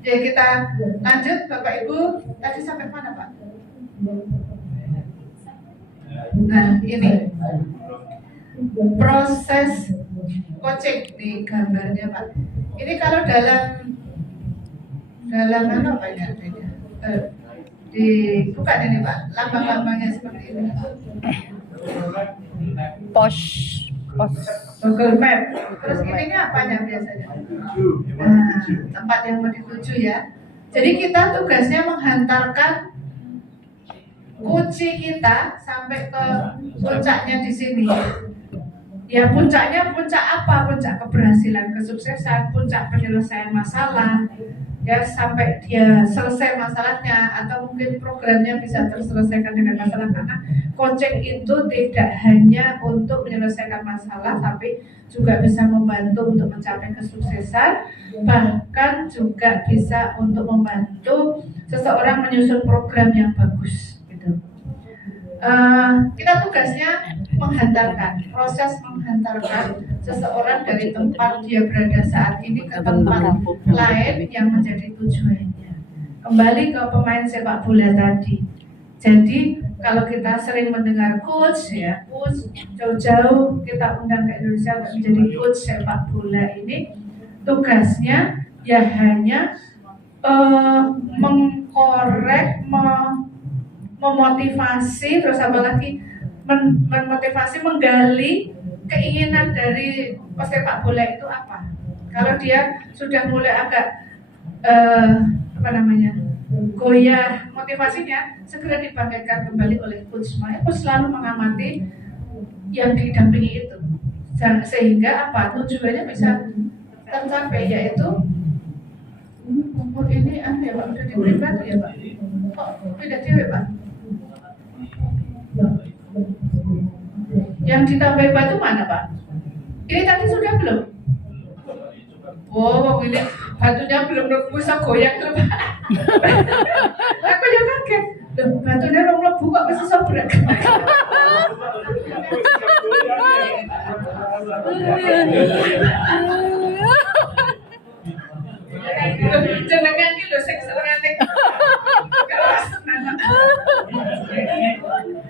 Ya, kita lanjut Bapak Ibu. Tadi sampai mana Pak? Nah, ini proses coaching di gambarnya Pak. Ini kalau dalam apa ya? Dibuka ini Pak, lambang-lambangnya seperti ini. Pos Google Map. Terus ini apanya biasanya? Nah, tempat yang mau dituju ya. Jadi kita tugasnya menghantarkan kunci kita sampai ke puncaknya di sini. Ya, puncaknya puncak apa? Puncak keberhasilan, kesuksesan, puncak penyelesaian masalah. Ya, sampai dia selesai masalahnya, atau mungkin programnya bisa terselesaikan dengan masalah. Karena coaching itu tidak hanya untuk menyelesaikan masalah, tapi juga bisa membantu untuk mencapai kesuksesan, bahkan juga bisa untuk membantu seseorang menyusun program yang bagus gitu. Kita tugasnya menghantarkan, proses menghantarkan seseorang dari tempat dia berada saat ini ke tempat lain yang menjadi tujuannya. Kembali ke pemain sepak bola tadi. Jadi kalau kita sering mendengar coach ya, coach jauh-jauh kita undang ke Indonesia menjadi coach sepak bola ini, tugasnya ya hanya mengkorek, memotivasi, terus apa lagi, memotivasi, menggali keinginan dari pesepak bola itu apa. Kalau dia sudah mulai agak goyah motivasinya, segera dibangkitkan kembali oleh coach. Makanya coach selalu mengamati yang didampingi itu, sehingga apa, tujuannya bisa tercapai, yaitu ini ya Pak, udah diberi batu ya Pak, kok beda cewek Pak? Yang ditambahi batu mana Pak? Ini tadi sudah belum? Oh, ini batunya belum bisa goyang loh Pak. Aku yang kaget. Loh, batunya belum lebu kok bisa sobrak. Jenengan iki lho sing senengane.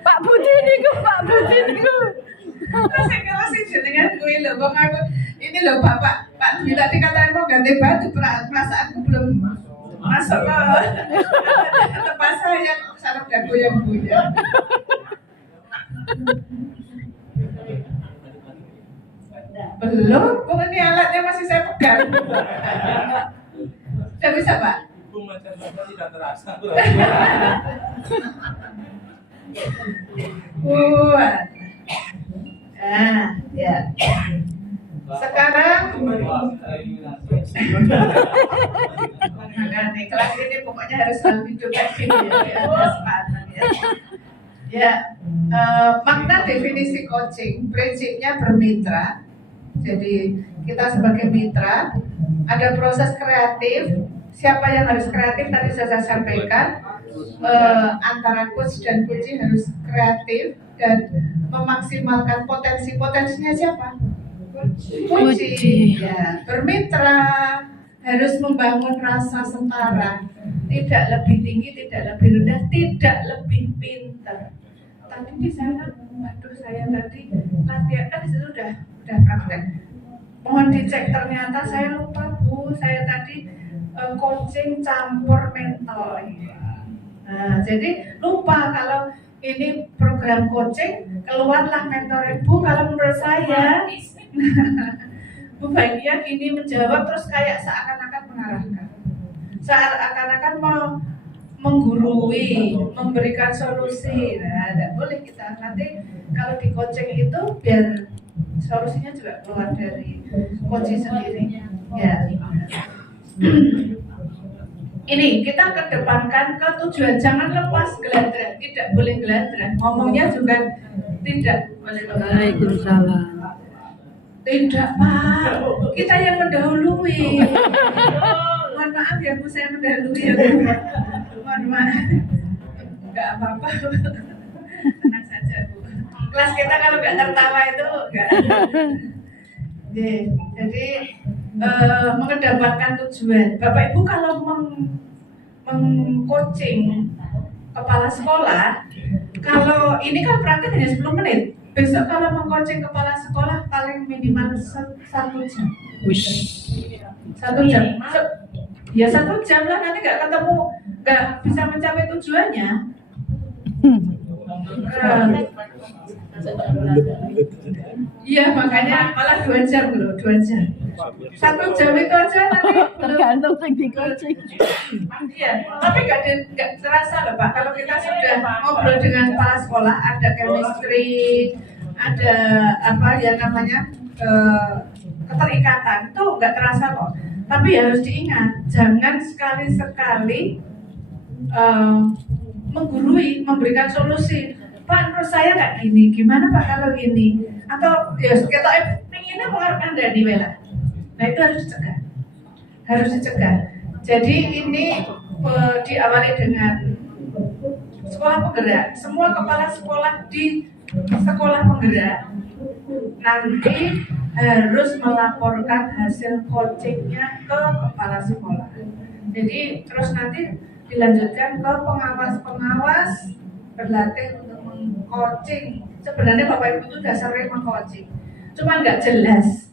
Pak Budi niku. Saya kira sih jenengan kuwi lho, wong aku ini lho Bapak, Pak Dwi tadi katanya mau ganti batu, perasaanku belum masuk ke tempat saya, sana udah goyang-goyang. Belum, kok ini alatnya masih saya pegang. Sudah bisa Pak? Tidak terasa. Nah, ya. Sekarang kelas ini pokoknya harus dalam hidup kayak gini ya. Ya, makna definisi coaching, prinsipnya bermitra. Jadi kita sebagai mitra, ada proses kreatif. Siapa yang harus kreatif tadi sudah saya sampaikan. Antara coach dan coaching harus kreatif dan memaksimalkan potensinya siapa? Coaching. Ya, bermitra harus membangun rasa setara, tidak lebih tinggi, tidak lebih rendah, tidak lebih pintar. Tadi di sana, waduh saya tadi latihan kan di situ udah praktek. Mohon dicek, ternyata saya lupa Bu, saya tadi coaching campur mental. Nah, jadi lupa kalau ini program coaching, keluarlah mentor Ibu. Kalau menurut saya Bu Bagia ini menjawab terus kayak seakan-akan mengarahkan, seakan-akan mau menggurui, memberikan solusi. Nah, tidak boleh kita. Nanti kalau di coaching itu biar solusinya juga keluar dari coaching sendiri. Ya. Ini kita kedepankan ke tujuan, jangan lepas gelandra, tidak boleh gelandra. Ngomongnya juga tidak boleh. Waalaikumsalam. Tidak Pak, kita yang mendahului. Mohon maaf ya Bu, saya mendahului ya Bu. Mohon maaf. Enggak apa-apa. Tenang saja Bu. Kelas kita kalau nggak tertawa itu enggak. Jadi mengedepankan tujuan. Bapak Ibu kalau mengcoaching kepala sekolah, kalau ini kan praktek hanya 10 menit. Besok kalau mengcoaching kepala sekolah paling minimal 1 jam. Wish. 1 jam. Ya 1 jam lah, nanti nggak ketemu, nggak bisa mencapai tujuannya. Iya makanya malah 2 jam loh, 2 jam. 1 jam itu aja nanti Tergantung yang di coaching. Iya, tapi nggak terasa loh Pak. Kalau kita sudah ngobrol dengan kepala sekolah, ada chemistry, ada apa yang namanya keterikatan, itu nggak terasa kok. Tapi harus diingat, jangan sekali-sekali menggurui, memberikan solusi. Pak, menurut saya nggak gini, gimana Pak kalau gini? Atau ya kita inginnya mengarahkan dari Wela. Nah itu harus dicegah, harus dicegah. Jadi ini diawali dengan sekolah penggerak. Semua kepala sekolah di sekolah penggerak nanti harus melaporkan hasil coachingnya ke kepala sekolah. Jadi terus nanti dilanjutkan ke pengawas-pengawas berlatih untuk meng-coaching. Sebenarnya Bapak Ibu itu sudah sering meng-coaching, cuma nggak jelas.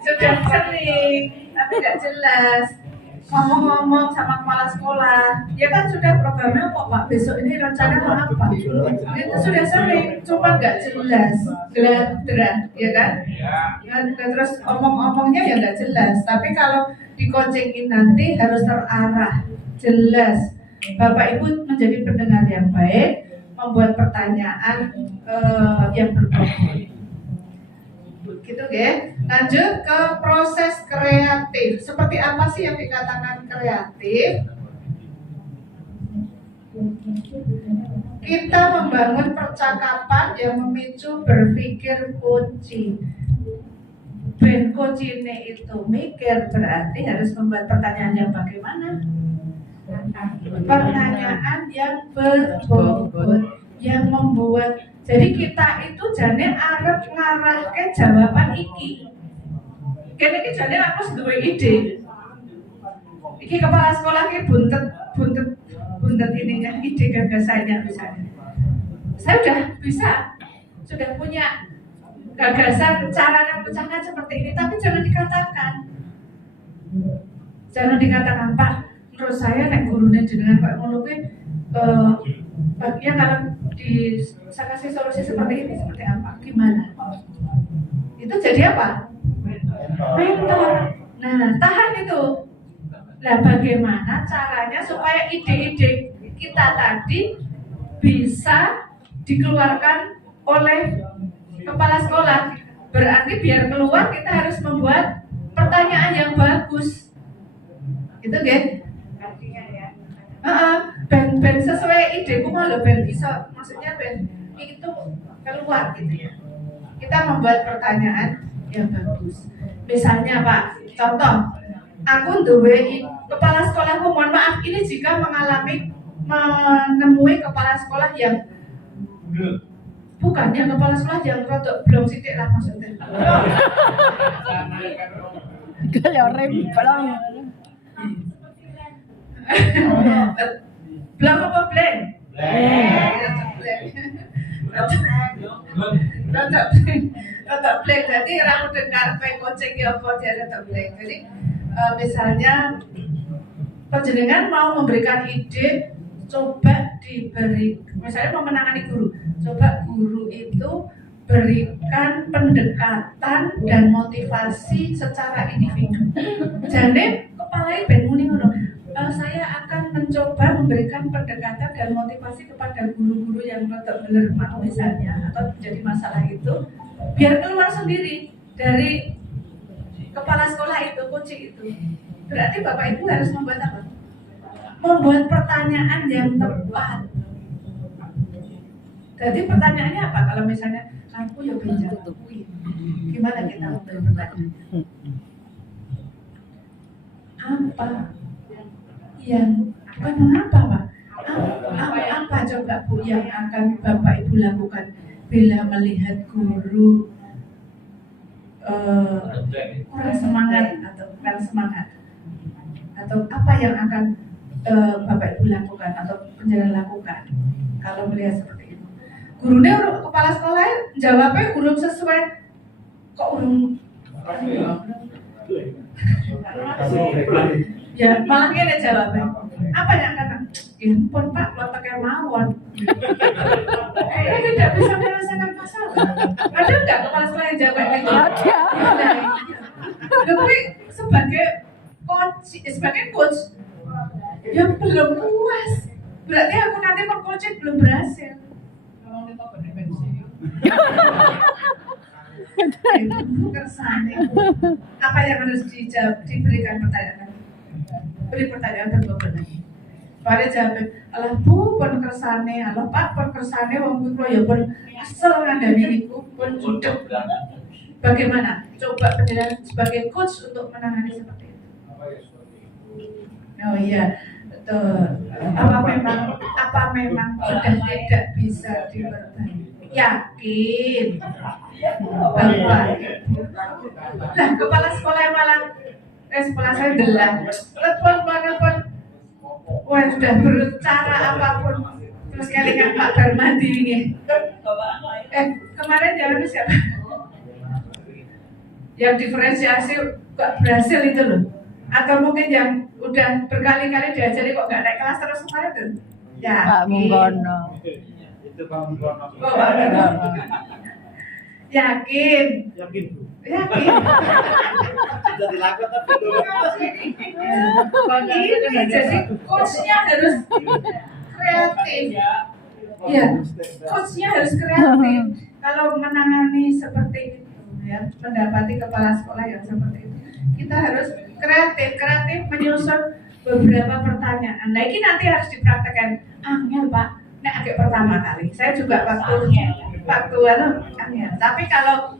Sudah sering, tapi nggak jelas. Ngomong-ngomong sama kepala sekolah, ya kan sudah programnya kok Pak, besok ini rencana mau apa? Itu sudah sering, cuma nggak jelas, gerak-gerak, ya kan? Ya, terus omong-omongnya ya nggak jelas. Tapi kalau di coaching nanti harus terarah, jelas. Bapak Ibu menjadi pendengar yang baik, membuat pertanyaan yang berbobot. Gitu ya. Lanjut ke proses kreatif. Seperti apa sih yang dikatakan kreatif? Kita membangun percakapan yang memicu berpikir kunci. Ben kuncinya itu mikir, berarti harus membuat pertanyaan yang bagaimana? Pertanyaan yang berbobot, yang membuat. Jadi kita itu jane arep ngarahke jawaban iki. Kene iki jane aku duwe ide. Iki kepala sekolah ki buntet ininya, ide gagasannya misalnya. Saya sudah punya gagasan cara memecahkan seperti ini, tapi jangan dikatakan Pak, menurut saya nek gurune jenengan kok ngono kuwi bagian kalau saya kasih solusi seperti ini seperti apa? Gimana? Itu jadi apa? Mentor. Nah, tahan itu. Nah, bagaimana caranya supaya ide-ide kita tadi bisa dikeluarkan oleh kepala sekolah? Berarti biar keluar kita harus membuat pertanyaan yang bagus. Gitu kan? Artinya ya. Ben sesuai ideku malah ben bisa, maksudnya ben itu keluar gitu ya. Kita membuat pertanyaan yang bagus. Misalnya Pak, contoh, aku kepala sekolahku, mohon maaf ini jika menemui kepala sekolah yang bukannya kepala sekolah yang rodok belum sidik lah maksudnya. Kayak remplang. Blank apa blank? Rotok blank. Jadi ramu dengar coaching apa dia rotok blank. Jadi misalnya penjenengan mau memberikan ide, coba diberi, misalnya mau menangani guru, coba guru itu berikan pendekatan dan motivasi secara individu. Jadi kepala ben muni ngono. Saya akan mencoba memberikan pendekatan dan motivasi kepada guru-guru yang rotok bener mau misalnya atau menjadi masalah itu, biar keluar sendiri dari kepala sekolah itu, coaching itu. Berarti Bapak Ibu harus membuat apa? Membuat pertanyaan yang tepat. Jadi pertanyaannya apa? Kalau misalnya aku ya bicara, gimana kita memberi pertanyaan? Apa yang mengapa Pak? Apa coba Bu yang akan Bapak Ibu lakukan bila melihat guru kurang semangat atau apa yang akan Bapak Ibu lakukan atau penjenengan lakukan kalau melihat seperti itu. Gurunya kepala sekolah jawabnya guru sesuai kok urung ya malah gini jawabnya apa yang akan impun Pak lo pakai mawon tidak bisa menyelesaikan masalah. Ada nggak kepala sekolah yang jawab kayak gitu? Ada. Tapi sebagai coach ya belum puas. Berarti aku nanti mengcoaching belum berhasil. Itu kersane. Apa yang harus dijawab? Diberikan pertanyaan. Beri pertanyaan berbobot lagi. Pak jawab, alah Bu pun kersane, alah Pak pun kersane, wong kulo ya pun asal ngandani niku pun cocok. Bagaimana? Coba penjelasan sebagai coach untuk menangani seperti itu. Oh iya, betul. Apa memang sudah tidak bisa diperbaiki? Yakin bahwa nah kepala sekolah yang malah sekolah saya adalah telepon wah sudah bercara apapun terus kali kan Pak Darmadi ini kemarin jalan siapa yang diferensiasi gak berhasil itu loh atau mungkin yang udah berkali-kali diajari kok gak naik kelas terus kemarin tuh ya Pak Munggono. Itu Pak Munggono. Oh, yakin Sudah dilakukan tapi belum. ini jadi coachnya harus kreatif ya coachnya harus kreatif kalau menangani seperti itu ya mendapati kepala sekolah yang seperti itu kita harus kreatif menyusun beberapa pertanyaan. Nah ini nanti harus dipraktekkan angel Pak nah agak pertama kali saya juga waktu angel tapi kalau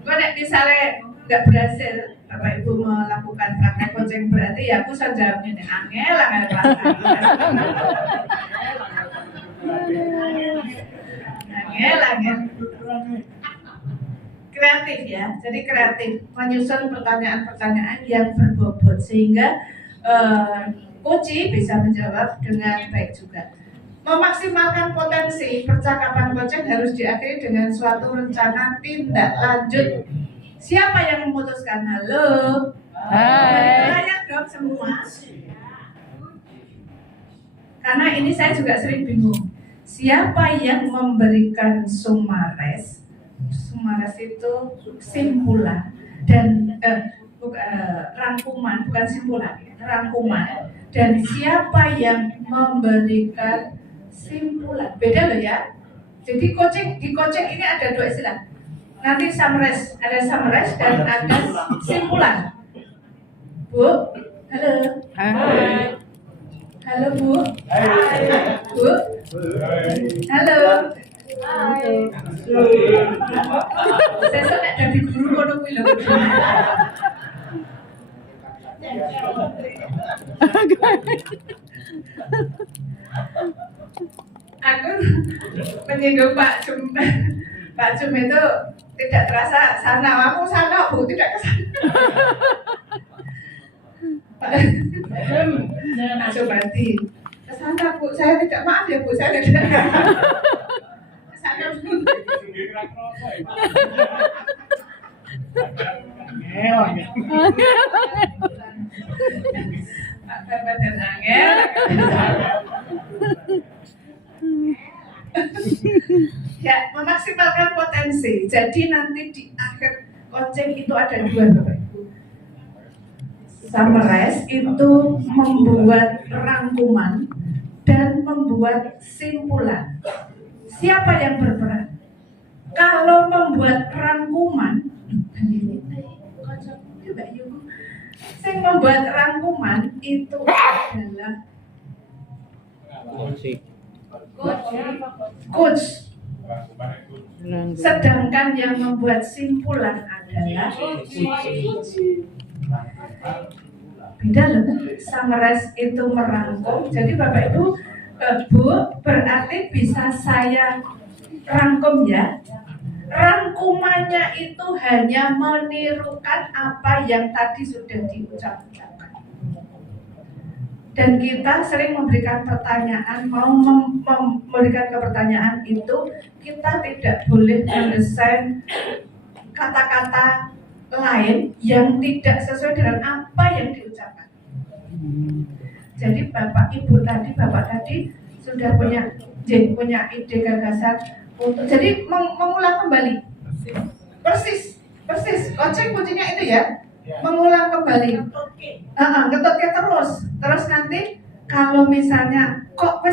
gue nek misalnya nggak berhasil Bapak Ibu melakukan praktek coaching berarti ya aku saja jawabnya angel kreatif ya jadi kreatif menyusun pertanyaan-pertanyaan yang berbobot sehingga coach bisa menjawab dengan baik juga. Memaksimalkan potensi percakapan coaching harus diakhiri dengan suatu rencana tindak lanjut. Siapa yang memutuskan? Halo. Hai. Banyak dong semua. Karena ini saya juga sering bingung. Siapa yang memberikan sumares? Sumares itu simpulan dan rangkuman, bukan simpulan, rangkuman. Dan siapa yang memberikan simpulan? Beda loh ya. Jadi di coaching ini ada dua istilah. Nanti summarize, ada summarize dan ada simpulan. Bu, halo. Hai. Halo Bu. Hai. Bu. Halo. Hai. Saya sudah jadi guru kono kuwi lho. Aku menyinggung Pak Cum. Pak Cum itu tidak terasa sana, aku sana Bu, tidak ke sana. Pak Cobardi, ke sana Bu, saya tidak maaf ya Bu, saya tidak ke sana Bu. Pak Bapak dan Angel. Ya, memaksimalkan potensi. Jadi nanti di akhir coaching itu ada dua Bapak Ibu. Summarize itu membuat rangkuman dan membuat simpulan. Siapa yang berperan? Kalau membuat rangkuman, saya membuat rangkuman itu adalah coach. Sedangkan yang membuat simpulan adalah beda loh. Summarize itu merangkum. Jadi Bapak Ibu, Bu berarti bisa saya rangkum ya. Rangkumannya itu hanya menirukan apa yang tadi sudah diucapkan. Dan kita sering memberikan pertanyaan, memberikan pertanyaan itu kita tidak boleh mendesain kata-kata lain yang tidak sesuai dengan apa yang diucapkan. Jadi Bapak tadi sudah punya ide gagasan untuk jadi mengulang kembali. Persis. Coaching kuncinya itu ya. Mengulang kembali. Ketutnya terus nanti kalau misalnya kok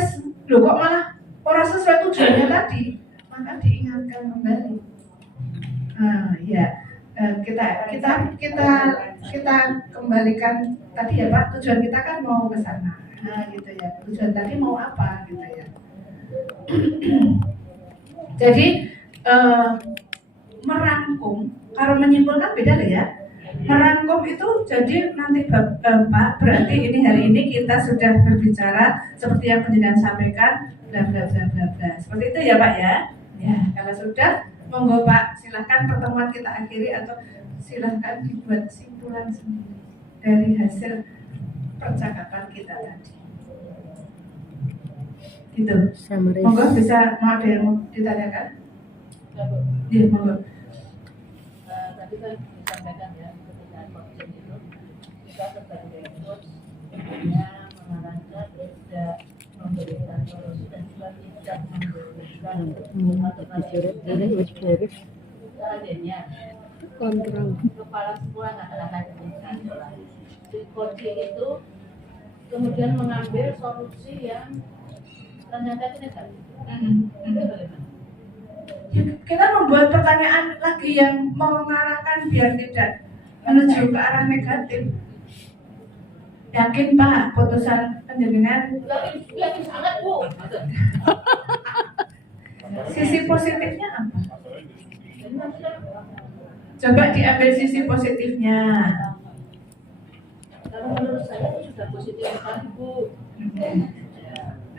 malah orang sesuai tujuannya tadi, maka diingatkan kembali. Kita kembalikan tadi ya Pak, tujuan kita kan mau ke sana. Gitu ya. Tujuan tadi mau apa gitu ya. Jadi merangkum, kalau menyimpulkan beda loh ya. Merangkum itu jadi nanti Pak, berarti hari ini kita sudah berbicara seperti yang penjenengan sampaikan, bla bla bla bla bla. Seperti itu ya Pak ya. Ya, kalau sudah monggo Pak, silahkan pertemuan kita akhiri atau silahkan dibuat simpulan sendiri dari hasil percakapan kita tadi. Gitu. Monggo bisa mau ada yang mau ditanyakan? Iya, monggo. Tadi kan disampaikan ya, ketika coaching itu kita sebagai coach sebenarnya mengarahkan tidak memberikan solusi dan juga tidak memberikan alternatif. Seandainya kontrol kepala sekolah akan diberikan di coaching itu kemudian mengambil solusi yang ternyata negatif. Itu bagaimana? Kita membuat pertanyaan lagi yang mengarahkan biar tidak menuju ke arah negatif. Yakin Pak putusan penjenengan? Yakin sangat Bu. Sisi positifnya apa? Coba diambil sisi positifnya. Kalau menurut saya itu sudah positif sekali Bu.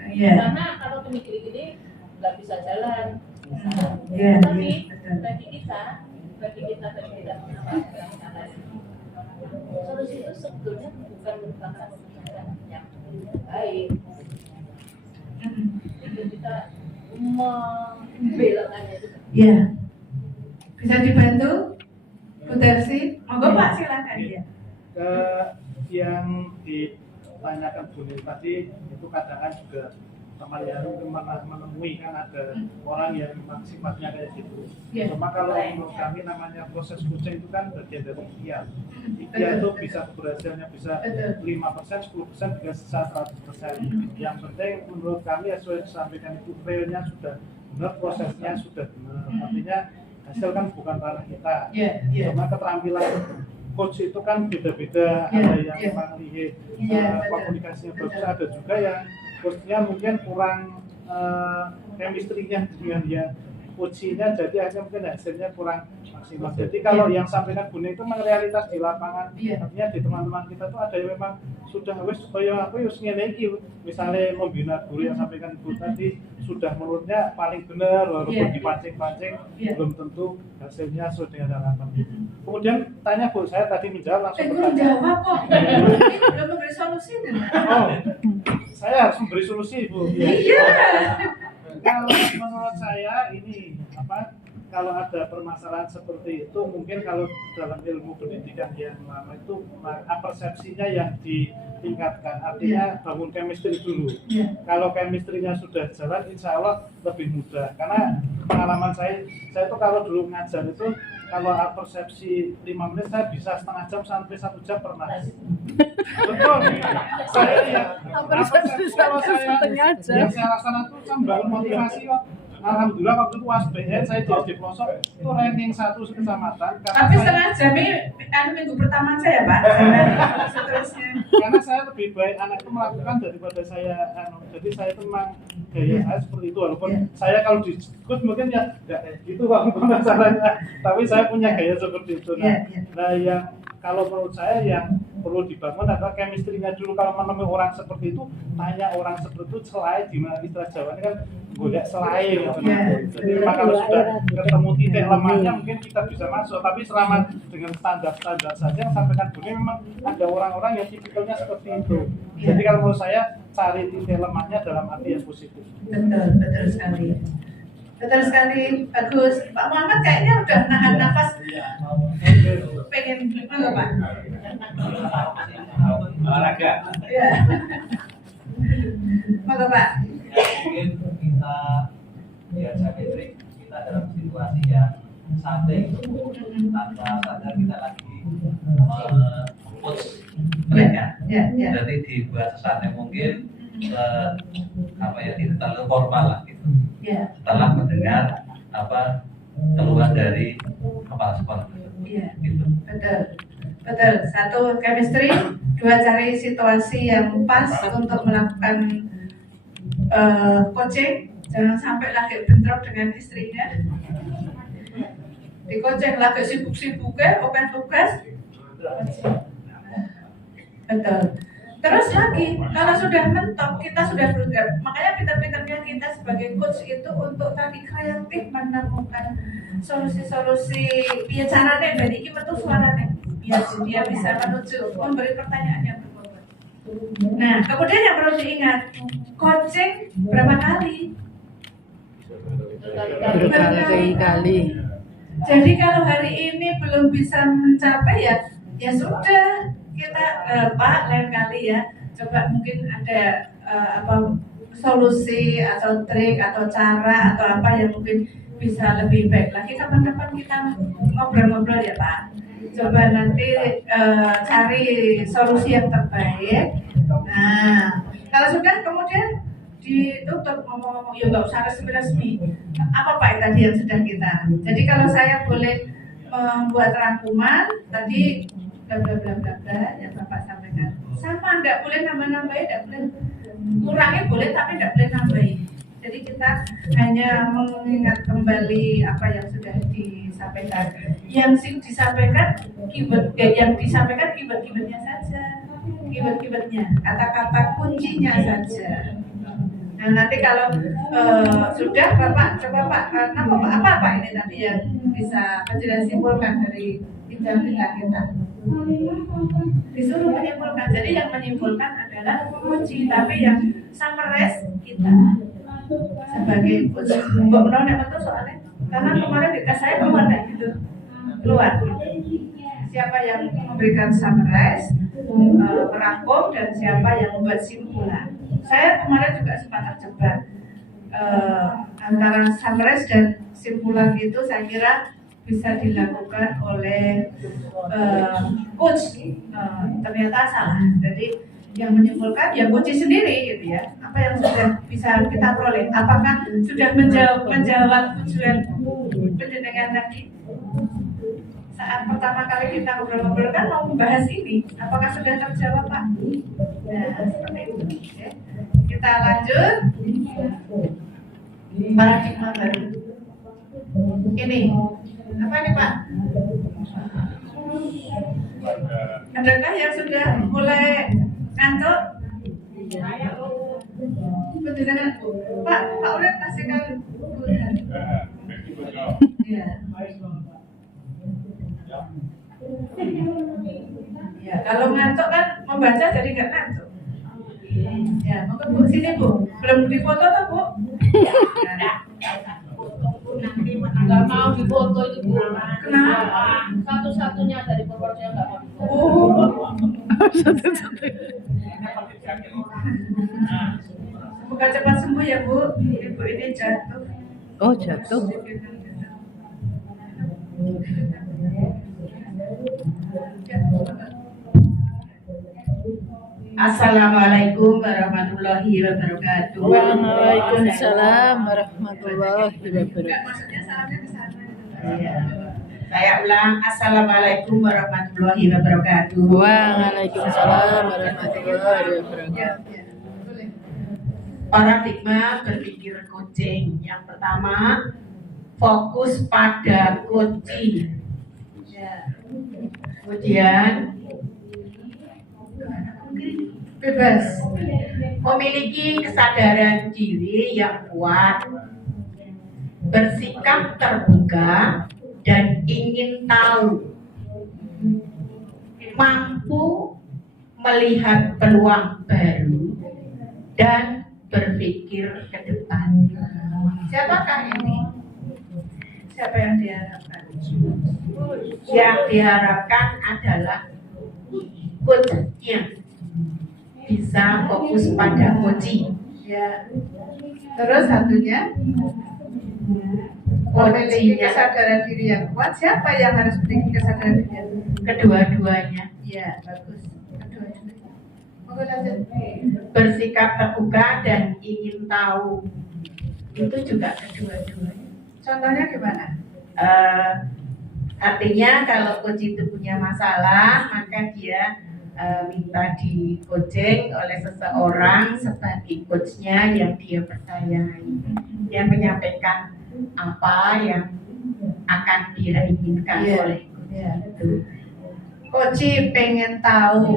Iya. Karena kalau gini-gini nggak bisa jalan. Iya. Tapi bagi kita solusi itu sebetulnya bukan merupakan kebijakan yang baik. Itu kita membelokkannya itu. Iya. Bisa dibantu? Bu Darsi? Monggo Pak, silakan ya. Yang ditanyakan Bu Nil tadi itu kadang-kadang juga teman yang menemui kan ada orang yang memang sifatnya kayak gitu. Cuma kalau menurut kami namanya proses coaching itu kan bagian dari ikhtiar. Ikhtiar itu bisa keberhasilannya bisa 5%, 10%, bisa 100%. Yang penting menurut kami ya sesuai disampaikan itu realnya sudah benar, prosesnya sudah benar. Artinya hasil kan bukan ranah kita. Cuma keterampilan coach itu kan beda-beda, ada yang memang lihat komunikasinya bagus, ada juga yang coachnya mungkin kurang chemistry-nya dengan dia coachnya, jadi hanya mungkin hasilnya kurang maksimal. Jadi kalau yang sampaikan Bu Ning itu memang realitas di lapangan, artinya di teman-teman kita tuh ada yang memang sudah wes supaya aku harus ngene iki, misalnya membina guru yang sampaikan Bu tadi sudah menurutnya paling benar, walaupun dipancing-pancing belum tentu hasilnya sesuai dengan harapan. Kemudian tanya Bu, saya tadi menjawab langsung Belum jawab kok. Ini belum memberi solusi nih. Oh, saya harus memberi solusi Bu. Iya. Kalau menurut saya ini kalau ada permasalahan seperti itu mungkin kalau dalam ilmu pendidikan yang lama itu persepsinya yang ditingkatkan, artinya bangun chemistry dulu. Kalau chemistry-nya sudah jalan insya Allah lebih mudah, karena pengalaman saya itu kalau dulu ngajar itu kalau persepsi 5 menit saya bisa setengah jam sampai 1 jam pernah. Betul. Saya persepsi kalau saya laksanakan itu kan bangun motivasi kok. Alhamdulillah waktu itu UASBN saya jadi di pelosok itu ranking 1 kecamatan. Tapi setengah jam ini minggu pertama aja ya Pak. Seterusnya. Karena saya lebih baik anak itu melakukan daripada saya jadi saya itu memang gaya saya seperti itu, walaupun saya kalau di ikut mungkin ya nggak kayak gitu masalahnya, tapi saya punya gaya seperti itu. Nah yang kalau menurut saya yang perlu dibangun adalah chemistry-nya dulu. Kalau menemui orang seperti itu, tanya orang seperti itu selai di mana, istilah Jawa ini kan golek selai gitu. Jadi memang kalau sudah ketemu titik lemahnya mungkin kita bisa masuk, tapi selama dengan standar-standar saja yang sampaikan Budi memang ada orang-orang yang tipikalnya seperti itu. Jadi kalau menurut saya cari titik lemahnya dalam arti yang positif. Betul sekali. Betul sekali, bagus. Pak Muhammad kayaknya udah nahan nafas. Pengen gimana Pak? Olahraga. Ya. Maka Pak. Mungkin kita biasa Patrick, kita dalam situasi yang santai, tanpa sadar kita lagi coach mereka. Jadi dibuat sesantai mungkin, tidak terlalu formal lah gitu. Setelah mendengar keluar dari kepala sekolah. Gitu. Betul. Satu chemistry, dua cari situasi yang pas untuk melakukan coaching. Jangan sampai lagi bentrok dengan istrinya. Di coaching lagi sibuk-sibuknya, open tugas. Betul. Terus lagi, kalau sudah mentok, kita sudah bergerak. Makanya pintar-pintarnya kita sebagai coach itu untuk tadi kreatif menemukan solusi-solusi biar caranya dari ini metu suaranya biar dia bisa memberi pertanyaan yang berbobot. Nah, kemudian yang perlu diingat, coaching berapa kali? Berkali-kali. Jadi kalau hari ini belum bisa mencapai ya sudah. Kita Pak lain kali ya coba mungkin ada solusi atau trik atau cara atau apa yang mungkin bisa lebih baik lagi. Kapan-kapan kita ngobrol-ngobrol ya Pak. Coba nanti cari solusi yang terbaik. Nah kalau sudah kemudian ditutup ngomong-ngomong ya nggak usah resmi-resmi. Apa Pak tadi yang sudah kita. Jadi kalau saya boleh membuat rangkuman tadi bla bla bla bla bla yang Bapak sampaikan. Sama enggak boleh nambah-nambahin, enggak boleh kurangnya boleh tapi enggak boleh nambahin. Jadi kita hanya mengingat kembali apa yang sudah disampaikan. Yang disampaikan keyword-keywordnya saja. Keyword-keywordnya, kata-kata kuncinya saja. Nah nanti kalau sudah Bapak coba Pak, apa Pak ini tadi yang bisa menjelaskan simpulkan dari bincang-bincang kita. Disuruh menyimpulkan, jadi yang menyimpulkan adalah kunci, tapi yang summarize kita sebagai kunci. Mbak Menau yang betul soalnya, karena kemarin di tes saya keluar kayak gitu, keluar. Siapa yang memberikan summarize, merangkum, dan siapa yang membuat simpulan. Saya kemarin juga sempat terjebak antara summarize dan simpulan itu saya kira bisa dilakukan oleh coach, ternyata salah. Jadi yang menyimpulkan ya coach sendiri gitu ya. Apa yang sudah bisa kita peroleh? Apakah sudah menjawab tujuan penjenengan tadi? Saat pertama kali kita ngobrol-ngobrol kan mau membahas ini, apakah sudah terjawab Pak? Nah seperti itu. Ya. Kita lanjut. Paradigma baru. Ini apa nih Pak? Adakah yang sudah mulai ngantuk? Penjelasan Pak Urip kasihkan bulan. Ya. Ya, kalau ngantuk kan membaca jadi nggak ngantuk. Ya, mungkin Bu sini Bu, belum difoto toh Bu? Nggak mau difoto itu Bu. Kenapa? Satu-satunya dari Purworejo nggak mau difoto. Semoga cepat sembuh ya Bu. Ibu ini jatuh. Oh jatuh. Assalamualaikum warahmatullahi wabarakatuh. Waalaikumsalam warahmatullahi wabarakatuh. Maksudnya salamnya ke sana. Iya. Saya ulang, Assalamualaikum warahmatullahi wabarakatuh. Waalaikumsalam warahmatullahi wabarakatuh. Paradigma berpikir coaching. Yang pertama, fokus pada kunci. Kemudian Bebas. Memiliki kesadaran diri yang kuat, bersikap terbuka dan ingin tahu, mampu melihat peluang baru dan berpikir ke depan. Siapakah ini? Siapa yang diharapkan? Yang diharapkan adalah coachnya bisa fokus pada coaching. Ya. Terus satunya memiliki Coachingnya kesadaran diri yang kuat. Siapa yang harus memiliki kesadaran diri yang kuat? kedua-duanya Ya, bagus. Kedua-duanya. Oke, lanjut. bersikap terbuka dan ingin tahu, itu juga kedua-duanya. Contohnya gimana? Artinya kalau coach itu punya masalah, maka dia minta di coaching oleh seseorang sebagai coachnya yang dia percayai, yang menyampaikan apa yang akan dia inginkan Iya. oleh coach Iya. itu. Coach pengen tahu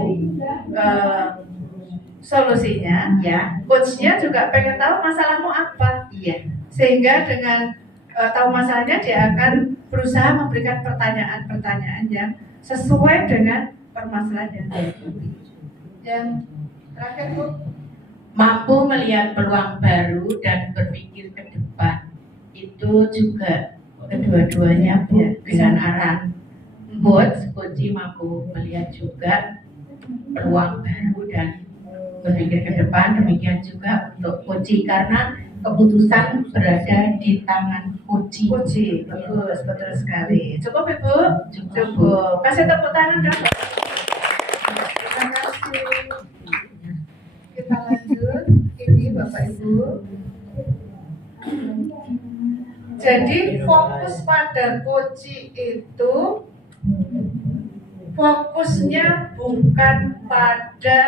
solusinya, Ya, coachnya juga pengen tahu masalahmu apa, iya, sehingga dengan tahu masalahnya dia akan berusaha memberikan pertanyaan-pertanyaan yang sesuai dengan permasalahan yang dihadapi. Yang terakhir Bu, mampu melihat peluang baru dan berpikir ke depan. Itu juga kedua-duanya Bu, dengan arahan coach mampu melihat juga peluang baru dan berpikir ke depan. Demikian juga untuk coach, karena keputusan berada di tangan coach. bagus, betul sekali. Cukup Ibu? Cukup. Kasih tepuk tangan dong. Terima kasih. Kita lanjut. Ini Bapak Ibu. Jadi fokus pada coach itu fokusnya bukan pada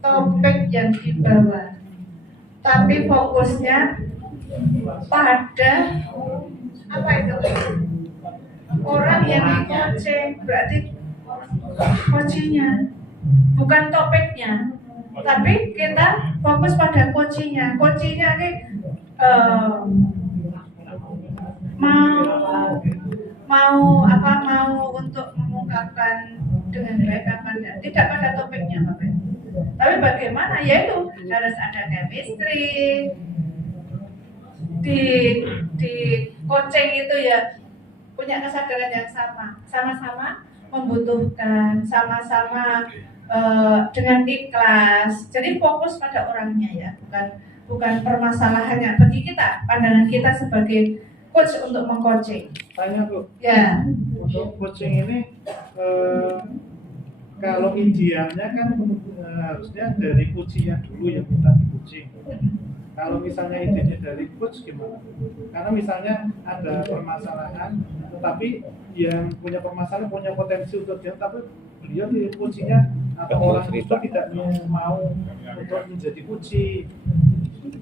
topik yang dibawa, tapi fokusnya pada apa itu? Orang yang di coaching, berarti coachingnya, bukan topiknya, tapi kita fokus pada coachingnya. Coachingnya ini mau untuk mengungkapkan dengan baik apa enggak, tidak pada topiknya Bapak. Tapi bagaimana, yaitu harus ada chemistry di coaching itu ya, punya kesadaran yang sama-sama membutuhkan, sama-sama dengan ikhlas. Jadi fokus pada orangnya ya, bukan permasalahannya. Bagi kita, pandangan kita sebagai coach untuk mengcoaching. Tanya Bu, Ya, untuk coaching ini kalau idealnya kan harusnya dari coachnya dulu yang minta di coaching. Kalau misalnya idenya dari coach gimana? Karena misalnya ada permasalahan, tetapi yang punya permasalahan punya potensi untuk dia, tapi beliau di coachnya atau orang itu tidak mau untuk menjadi coach.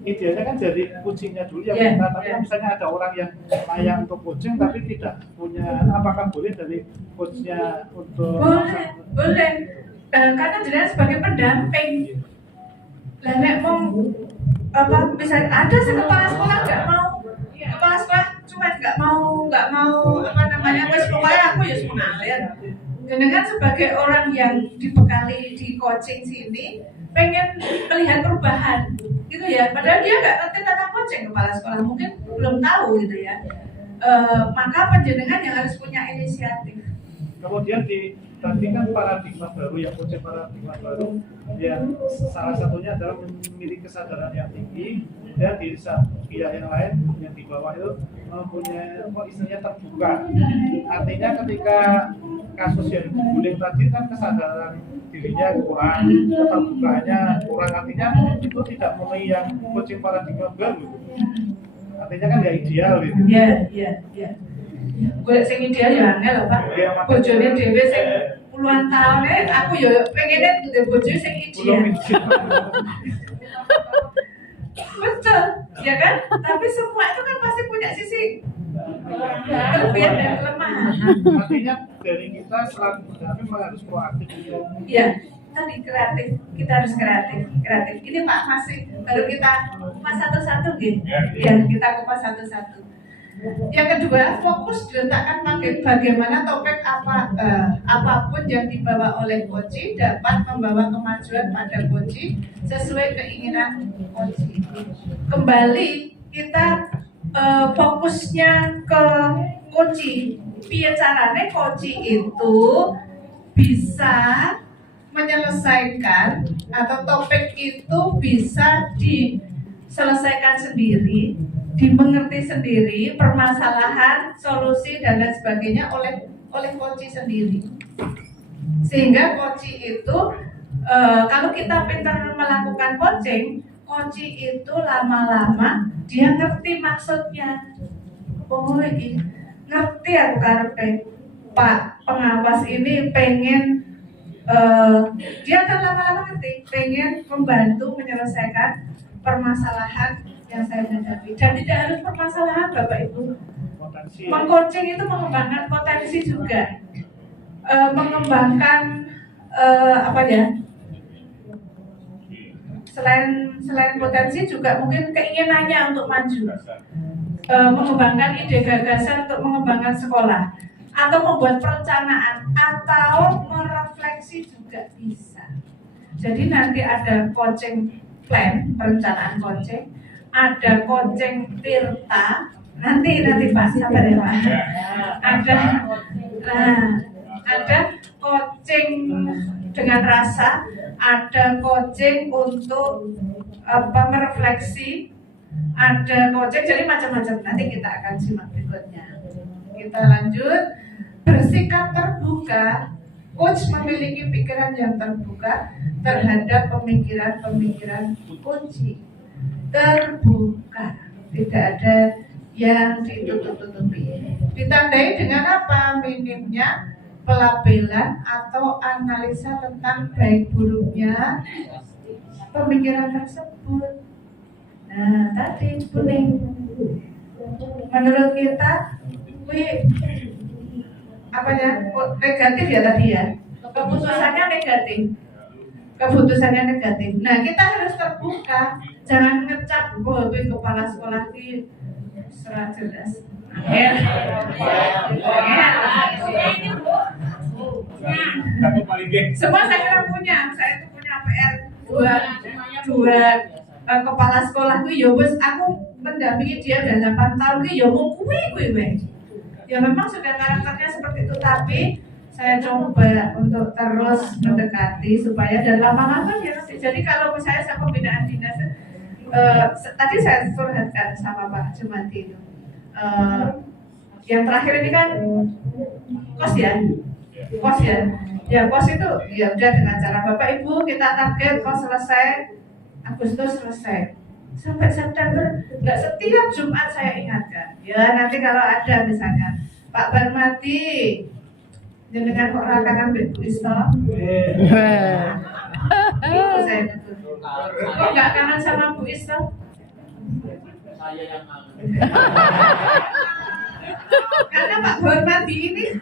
Idealnya kan dari coachingnya dulu yang minta, tapi kalau misalnya ada orang yang layak untuk coaching tapi tidak punya, apakah boleh dari coachnya untuk boleh. Karena jelas sebagai pendamping. Lah nek mau bisa ada sih kepala sekolah nggak mau, kepala sekolah cuma nggak mau wes pokoknya aku ya mengalir. Dengan sebagai orang yang dibekali di coaching sini pengen melihat perubahan gitu ya, padahal dia nggak ngerti tentang coaching, kepala sekolah mungkin belum tahu gitu ya. Maka penjenengan yang harus punya inisiatif. kemudian tadi kan paradigma baru, yang coaching paradigma baru yang salah satunya adalah memiliki kesadaran yang tinggi, dan di pihak yang lain yang di bawah itu mempunyai istilahnya terbuka. Artinya ketika kasus yang bullying tadi kan kesadaran dirinya kurang, keterbukaannya kurang, artinya itu tidak memenuhi yang coaching paradigma baru. Artinya kan nggak ideal gitu. Iya. Gue sing ideal ya angel Pak. Bojone dhewe sing puluhan tahun aku ya pengennya duwe bojo sing ideal. Betul, ya kan? Tapi semua itu kan pasti punya sisi kelebihan dan kelemahan. Artinya dari kita selaku pendamping memang harus proaktif gitu. Iya. tadi kreatif, kita harus kreatif. Ini Pak masih baru kita kupas satu-satu gitu. Ya, kita kupas satu-satu. Yang kedua, fokus diletakkan bagaimana topik apapun yang dibawa oleh Koji dapat membawa kemajuan pada Koji sesuai keinginan Koji. Kembali kita fokusnya ke Koji. Piye carane Koji itu bisa menyelesaikan atau topik itu bisa diselesaikan sendiri, dimengerti sendiri, permasalahan, solusi dan lain sebagainya oleh Koji sendiri. Sehingga Koji itu kalau kita pintar melakukan coaching, Koji itu lama-lama dia ngerti maksudnya. Oh ini ngerti aku karepe Pak pengawas ini pengen dia akan lama-lama ngerti, pengen membantu menyelesaikan permasalahan yang saya hadapi. Dan tidak harus permasalahan Bapak Ibu. Mengcoaching itu mengembangkan potensi juga, mengembangkan apa ya? Selain potensi juga mungkin keinginannya untuk maju, mengembangkan ide gagasan untuk mengembangkan sekolah, atau membuat perencanaan, atau merefleksi juga bisa. Jadi nanti ada coaching plan, perencanaan coaching, ada coaching tirta, nanti Pak, sabar ya Pak. Ada coaching dengan rasa, ada coaching untuk merefleksi, ada coaching, jadi macam-macam. Nanti kita akan simak berikutnya. Kita lanjut. Bersikap terbuka. Coach memiliki pikiran yang terbuka terhadap pemikiran-pemikiran Koji. Terbuka, tidak ada yang ditutup-tutupi. Ditandai dengan apa? Minimnya pelabelan atau analisa tentang baik buruknya pemikiran tersebut. Nah, tadi kuning. Menurut kita, negatif ya tadi ya. Keputusannya negatif. Nah, kita harus terbuka. Jangan ngecap kepala sekolah ini serah jelas. Semua saya kira punya. Saya itu punya PR dua kepala sekolah itu ya wis aku mendampingi dia udah 8 tahun ya mau kuwi. Ya memang sudah karakternya seperti itu, tapi saya coba untuk terus mendekati supaya dan lama-lama ya nanti. Jadi kalau misalnya saya pembinaan dinas, tadi saya curhatkan sama Pak Jumati itu. Yang terakhir ini kan kos ya. Ya kos itu ya udah dengan cara Bapak Ibu kita target kos selesai Agustus selesai. Sampai September, nggak setiap Jumat saya ingatkan. Ya nanti kalau ada misalnya Pak Barmati, jenengan kok kangen Bu Isto? Itu saya betul. Kok nggak kangen sama Bu Isto? Saya yang kangen. Karena Pak Barmati ini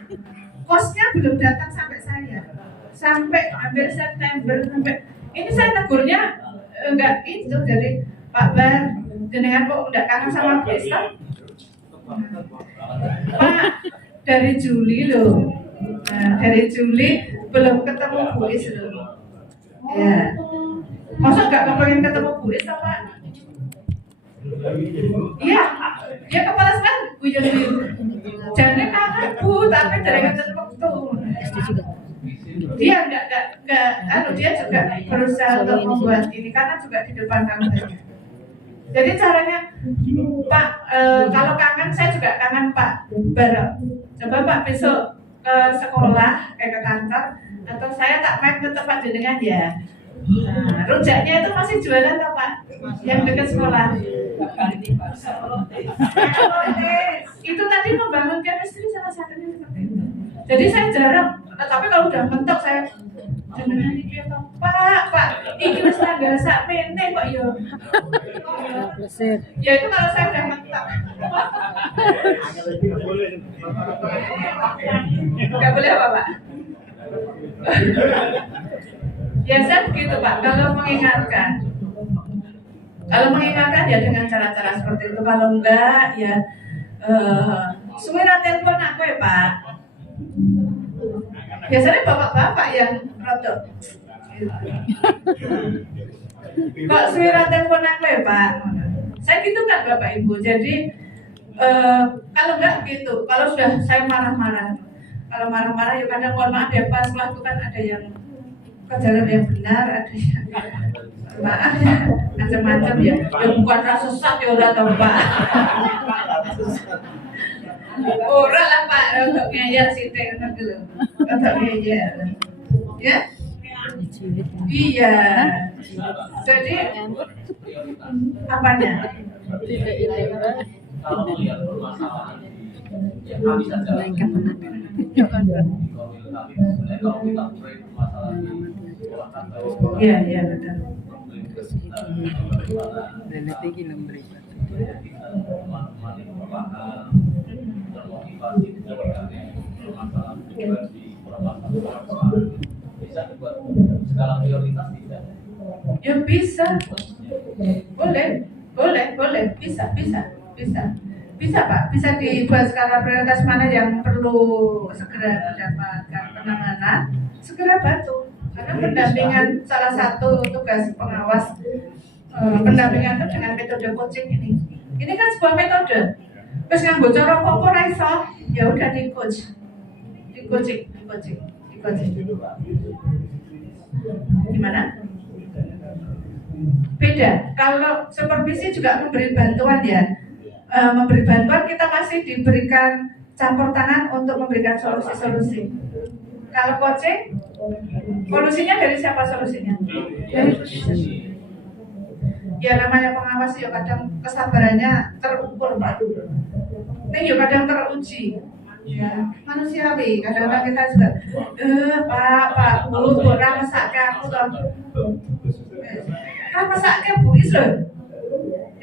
kosnya belum datang sampai saya, sampai hampir September sampai. Ini saya tegurnya enggak itu jadi. Pak Bar, jenengan kok enggak kangen sama Bu Isto? Pak, dari Juli loh. Nah, dari Juli belum ketemu Bu Isto. Ya. Masa enggak kepengen ketemu Bu Isto, Pak? Iya, dia kepala sekolah Bu Yenti. Jadi kangen Bu, tapi dari ketemu waktu. Dia dia juga berusaha untuk membuat ini karena juga di depan kameranya. Jadi caranya Pak, kalau kangen saya juga kangen Pak Barok. Coba Pak besok ke sekolah, ke kantor, atau saya tak main ke tempat jenengan ya. Nah, rujaknya itu masih jualan tak Pak? Yang dekat sekolah. Itu tadi membangun chemistry salah satunya seperti itu. Jadi saya jarang, tapi kalau udah mentok saya jenengan iki to Pak, iki wis tanggal sak meneh kok yo. Ya itu kalau saya udah mentok. Enggak boleh apa, Pak? Biasa begitu Pak, kalau mengingatkan. Kalau mengingatkan ya dengan cara-cara seperti itu. Kalau enggak ya suwira telepon aku ya Pak. Biasanya bapak-bapak yang rotok. Kok suwira telepon aku ya Pak? Saya gitu kan Bapak Ibu. Jadi kalau enggak gitu, kalau sudah saya marah-marah. Kalau marah-marah ya kadang mohon maaf ya Pak, setelah itu kan ada yang ke jalan yang benar, ada yang maaf ya, macam-macam ya. Ya bukan rasa sesat ya udah tahu Pak. Orang lah Pak, untuk ngeyel sih teh dulu, untuk ngeyel, ya. Iya. Jadi apanya? Tidak ini Pak. Kalau melihat permasalahan ya kami saja Lain kemenangan. tapi sebenarnya kalau kita break permasalahan ini silahkan baik. Iya, iya betul. Dan tinggi nomor itu. Teman-teman yang berpaham termotivasi menjalankan permasalahan pribadi permasalahan bisa dibuat skala prioritas tidak? Ya bisa. Boleh, bisa Pak, bisa dibuat skala prioritas mana yang perlu segera mendapatkan penanganan, segera bantu. Karena pendampingan salah satu tugas pengawas pendampingan itu dengan metode coaching ini. Ini kan sebuah metode. Terus yang bocor apa ra iso, ya udah di coaching. Gimana? Beda. Kalau supervisi juga memberi bantuan ya. Memberi bantuan kita masih diberikan campur tangan untuk memberikan solusi-solusi. Kalau coaching, solusinya dari siapa solusinya? Dari ya namanya pengawas ya kadang kesabarannya terukur Pak. Ini ya kadang teruji. Ya manusiawi. Kadang-kadang kita juga, Pak, Bu, orang masak ke aku toh. Kan masak ke Bu is loh.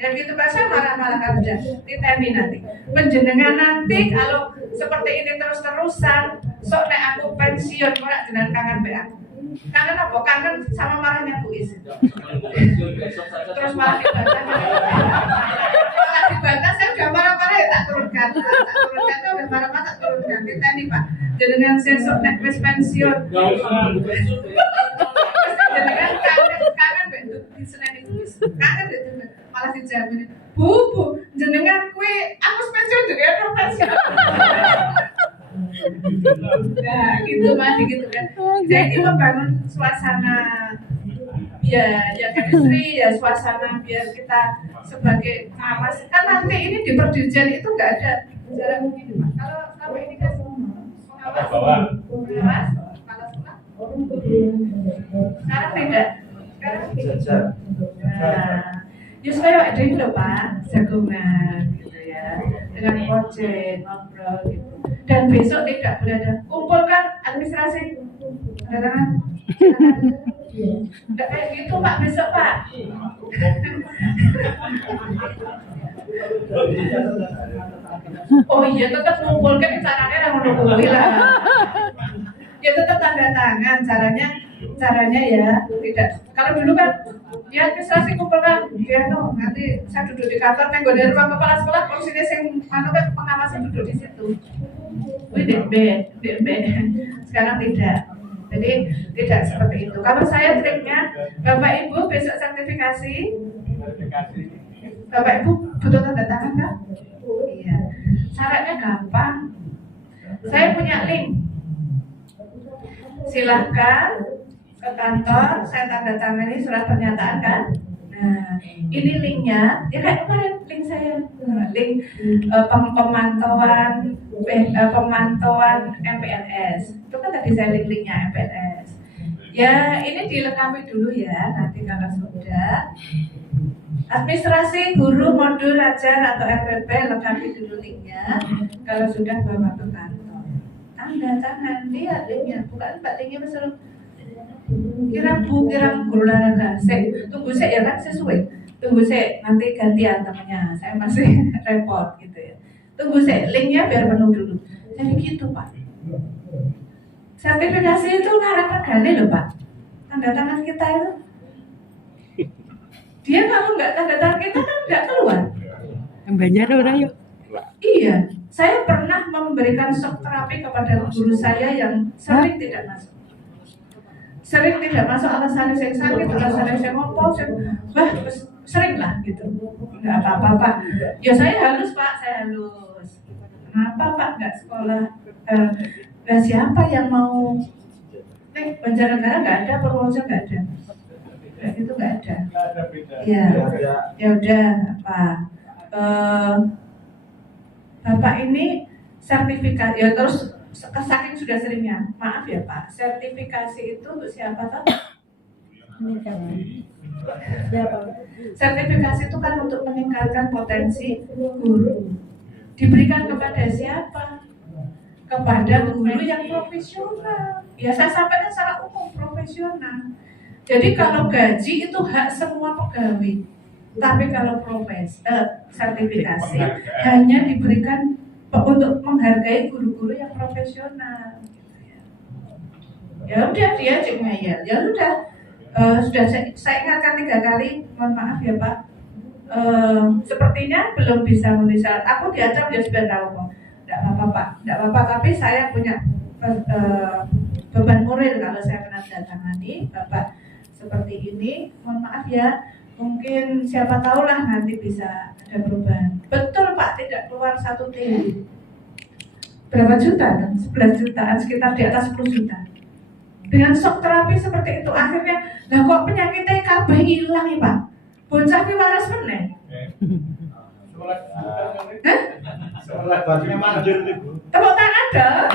Ya gitu kan saya marah-marah kan udah ditemi nanti. Penjenengan nanti kalau seperti ini terus-terusan, sok nek aku pensiun ora jenengan kangen be aku. Kangen apa? Kangen sama marahnya Bu Is. Terus malah dibantah. Malah dibantah saya udah marah-marah ya tak turunkan. Saya udah marah-marah tak turunkan. Diteni Pak. Jenengan sesuk nek wis pensiun. Jenengan kangen be di Senen itu. Kangen be malah dijamin. Bu, jenengan kue aku pensiun jenengan profesional. Nah, gitu mati gitu kan. Jadi membangun suasana ya chemistry ya suasana biar kita sebagai pengawas kan nanti ini di perdirjen itu nggak ada jalan begini Pak. Kalau ini kan pengawas kepala sekolah. Sekarang tidak. Nah, justru kayak ada itu loh Pak, jagungan gitu ya, dengan coaching, ngobrol gitu. Dan besok tidak boleh ada kumpulkan administrasi, ada tangan. Enggak kayak gitu Pak, besok Pak. Oh iya tetap kumpulkan caranya yang menunggu lah. Ya tetap tanda tangan caranya ya tidak. Kalau dulu kan ya administrasi kumpulkan dia nanti saya duduk di kantor nenggo dari ruang kepala sekolah kursinya yang pengawas duduk di situ. Wih DB. Sekarang tidak. Jadi tidak seperti itu. Kalau saya triknya Bapak Ibu besok sertifikasi. Bapak Ibu butuh tanda tangan kan? Iya. Syaratnya gampang. Saya punya link. Silahkan ke kantor, saya tanda tangani surat pernyataan kan. Nah, ini linknya, ya kayak kemarin link saya, link pemantauan MPLS. Itu kan tadi saya linknya MPLS. Ya, ini dilengkapi dulu ya. Nanti kalau sudah administrasi guru modul ajar atau RPP lengkapi dulu linknya. Kalau sudah bawa ke kantor, tanda tangan, lihat linknya, bukan Mbak linknya besar. Kirang guru olahraga. Tunggu saya ya kan sesuai. Tunggu saya nanti gantian temannya. Saya masih repot gitu ya. Tunggu saya linknya biar penuh dulu. Jadi gitu Pak. Sertifikasi itu larang regane loh Pak. tanda tangan kita itu. Dia kalau nggak tanda tangan kita kan nggak keluar. Yang Banjar orang yuk. Iya, saya pernah memberikan shock terapi kepada guru saya yang sering tidak masuk. Sering tidak masuk alasannya saya sakit, alasannya saya ngompol, sering lah gitu. Nggak apa-apa Pak. Ya saya halus Pak, saya halus. Kenapa Pak nggak sekolah? Siapa yang mau? Banjarnegara nggak ada, Purworejo nggak ada. Itu nggak ada. Nggak ada beda. Ya, ya udah Pak. Bapak ini sertifikat ya terus saking sudah seringnya. Maaf ya Pak, sertifikasi itu untuk siapa toh? Siapa? Sertifikasi itu kan untuk meningkatkan potensi guru. Diberikan kepada siapa? Kepada guru yang profesional. Ya saya sampaikan secara umum profesional. Jadi kalau gaji itu hak semua pegawai. Tapi kalau sertifikasi hanya diberikan untuk menghargai guru-guru yang profesional. Ya udah dia cek ngeyel. Ya udah sudah saya ingatkan 3 kali. Mohon maaf ya Pak. Sepertinya belum bisa menulis syarat. Aku diancam dia sudah tahu. Tidak apa-apa Pak. Tidak apa-apa. Tapi saya punya beban moral kalau saya menandatangani Bapak seperti ini. Mohon maaf ya. Mungkin siapa tahu lah nanti bisa ada perubahan. Betul Pak, tidak keluar 1 T. Berapa juta? 11 jutaan, sekitar di atas 10 juta. Dengan shock terapi seperti itu akhirnya, lah kok penyakitnya kabeh hilang ya Pak? Bocah ki waras meneh. Sekolah bajunya manjur nih Bu. Tepuk tangan dong.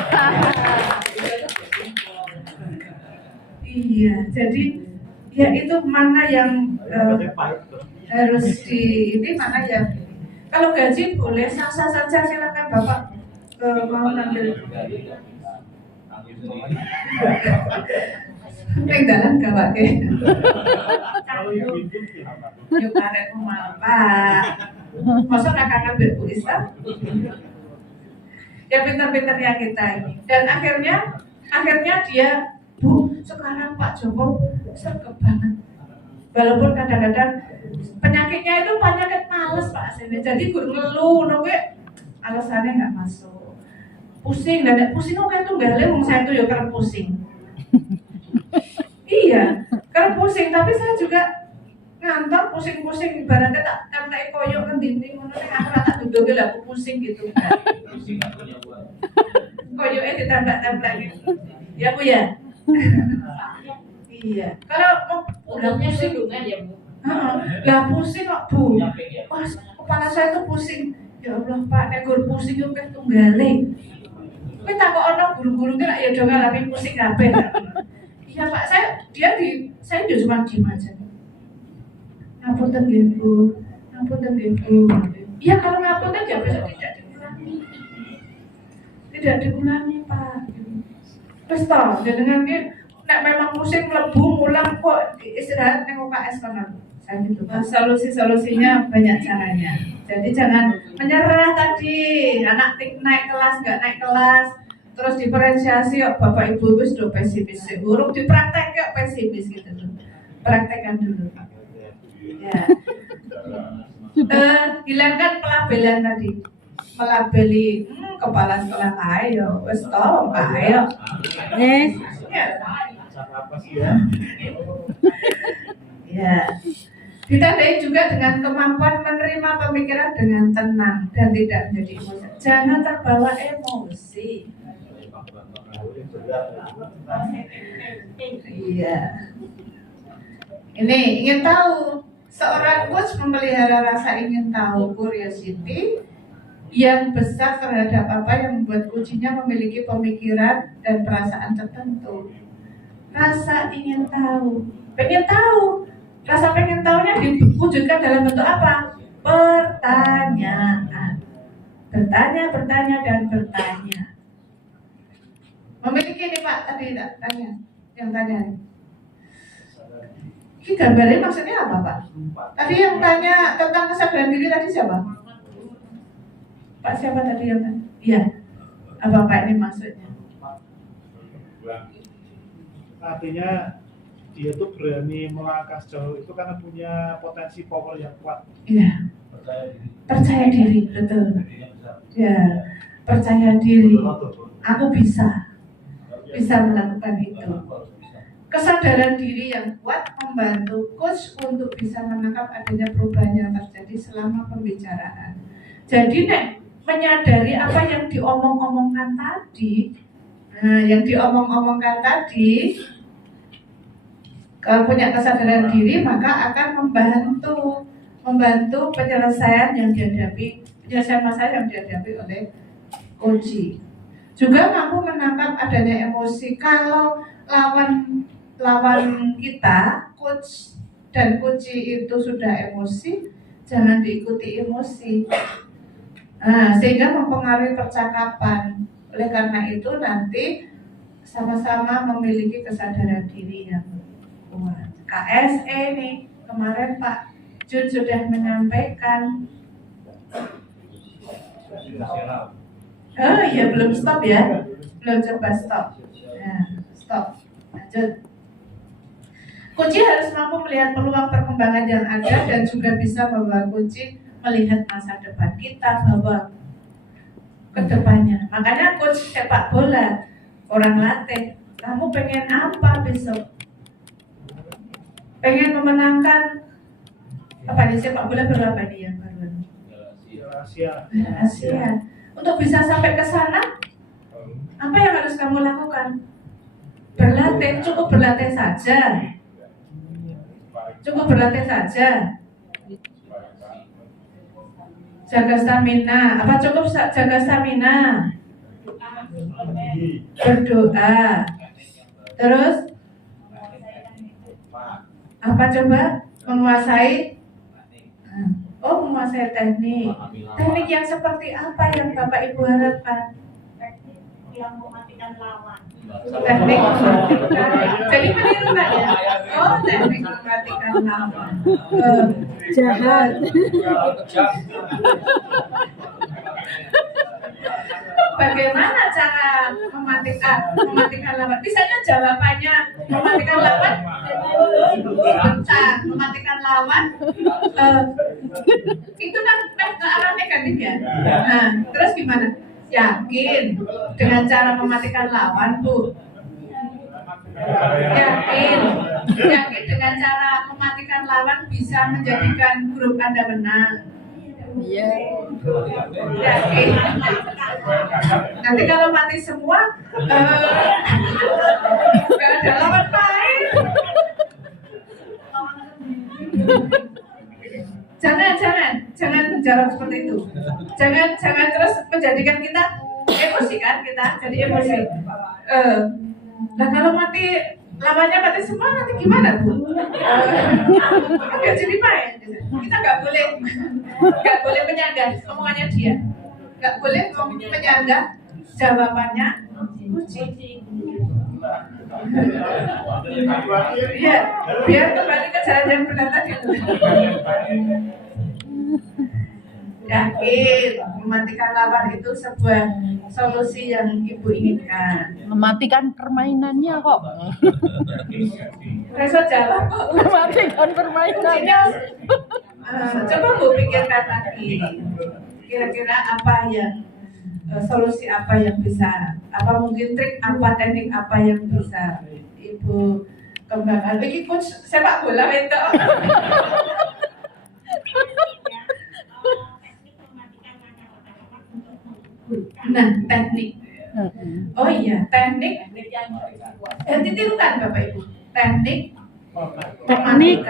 Iya, jadi ya itu mana yang harus ini mana yang kalau gaji boleh sah-sah saja silakan Bapak mau ngambil yang dalam gak pakai yuk karet rumah Pak masa gak ngambil Bu Islam ya pintar-pintarnya kita ini dan akhirnya dia Bu, sekarang Pak Joko sergap banget. Walaupun kadang-kadang penyakitnya itu penyakit males Pak Sini. Jadi guru ngeluh, nunggu alasannya nggak masuk. Pusing, dan pusing oke tuh gale, saya tuh ya karena pusing. Iya, karena pusing. Tapi saya juga ngantor pusing-pusing. Ibaratnya tak kantai koyok kan dinding, menurut aku rata duduk lah, aku pusing gitu. Koyoknya ditambah-tambah gitu. Ya Bu ya. Iya. Kalau udah pusing ya Bu. Lah pusing kok Bu. Wah, kepala saya tuh pusing. Ya Allah Pak, nek guru pusing yo peh tunggale. Kowe tak kok ono guru-guru ki lak ya do ngalami pusing kabeh. Iya Pak, saya cuma diem aja. Ngapunten nggih Bu. Ngapunten nggih Bu. Iya kalau ngapunten ya besok tidak diulangi. Tidak diulangi Pak. Terus toh, dengan dia nek memang musim mlebu mulang kok istirahat ning UKS kono. Saya gitu. Solusinya banyak caranya. Jadi jangan menyerah tadi. Anak naik kelas enggak naik kelas. Terus diferensiasi kok Bapak Ibu wis do pesimis. Urung dipraktek kok pesimis gitu tuh. Praktekkan dulu. Ya. Hilangkan pelabelan tadi. Melabeli kepala sekolah ayo, wes toh ayo. Apa sih ya? Ya. Ditandai juga dengan kemampuan menerima pemikiran dengan tenang dan tidak menjadi emosi. Jangan terbawa emosi. Iya. Ini ingin tahu. Seorang coach memelihara rasa ingin tahu, curiosity, yang besar terhadap apa yang membuat kuncinya memiliki pemikiran dan perasaan tertentu. Rasa ingin tahu, pengen tahu. Rasa pengen tahunya diwujudkan dalam bentuk apa? Pertanyaan. Bertanya, dan bertanya. Memiliki ini Pak tadi tak tanya, yang tanya. Ini gambarnya maksudnya apa Pak? Tadi yang tanya tentang kesadaran diri tadi siapa? Pak siapa tadi yang tanya? Iya. Apa Pak ini maksudnya? Artinya dia tuh berani melangkah sejauh itu karena punya potensi power yang kuat. Iya, Percaya diri. percaya diri, betul. Dirinya besar. Ya, percaya diri. Betul. Aku bisa melakukan itu. Harus bisa. Kesadaran diri yang kuat membantu coach untuk bisa menangkap adanya perubahan yang terjadi selama pembicaraan. Jadi nek menyadari apa yang diomong-omongkan tadi, kalau punya kesadaran diri maka akan membantu penyelesaian masalah yang dihadapi oleh coach. Juga mampu menangkap adanya emosi. Kalau lawan kita, coach dan coach itu sudah emosi, jangan diikuti emosi. Sehingga mempengaruhi percakapan. Oleh karena itu nanti sama-sama memiliki kesadaran diri yang kuat. KSE nih, kemarin Pak Jun sudah menyampaikan. Nasional. Oh iya, belum stop ya, belum coba stop. Nah, stop, lanjut. Kunci harus mampu melihat peluang perkembangan yang ada dan juga bisa membawa kunci melihat masa depan kita bahwa ke depannya. Makanya coach sepak bola, orang latih, kamu pengen apa besok? Pengen memenangkan apa nih sepak bola berapa nih yang baru? Asia. Untuk bisa sampai ke sana, apa yang harus kamu lakukan? Berlatih, cukup berlatih saja. Jaga stamina. Apa cukup jaga stamina? Berdoa. Terus apa coba? Menguasai. Menguasai teknik. Teknik yang seperti apa yang Bapak Ibu harapkan? Teknik yang mematikan lawan. Teknik mematikan. Jadi meniru Pak ya? Teknik mematikan lawan. Jahat. Bagaimana cara mematikan lawan? Misalnya jawabannya mematikan lawan, mematikan lawan, itu kan ke arah negatif ya. Nah, terus gimana? Yakin dengan cara mematikan lawan, Bu? Yakin dengan cara mematikan lawan bisa menjadikan grup Anda menang? Iya. Yakin? Nanti kalau mati semua, nggak ada lawan lain. Jangan menjawab seperti itu. Jangan terus menjadikan kita emosi kan, kita jadi emosi. Nah kalau lawannya mati semua nanti gimana Bu? Ya jadi main. Kita nggak boleh menyanggah omongannya dia, nggak boleh menyanggah jawabannya Kunci. Iya, biar kembali ke jalan yang benar tadi. Yakin mematikan lawan itu sebuah solusi yang Ibu inginkan. Mematikan permainannya kok. Reso jawab kok. Mematikan permainannya. Coba Bu pikirkan lagi. Kira-kira apa yang solusi apa yang bisa, apa mungkin trik apa, teknik apa yang bisa Ibu kembangkan? Bagi coach sepak bola itu. Nah, teknik. Oh iya, teknik. Ditirukan Bapak Ibu. Teknik teknik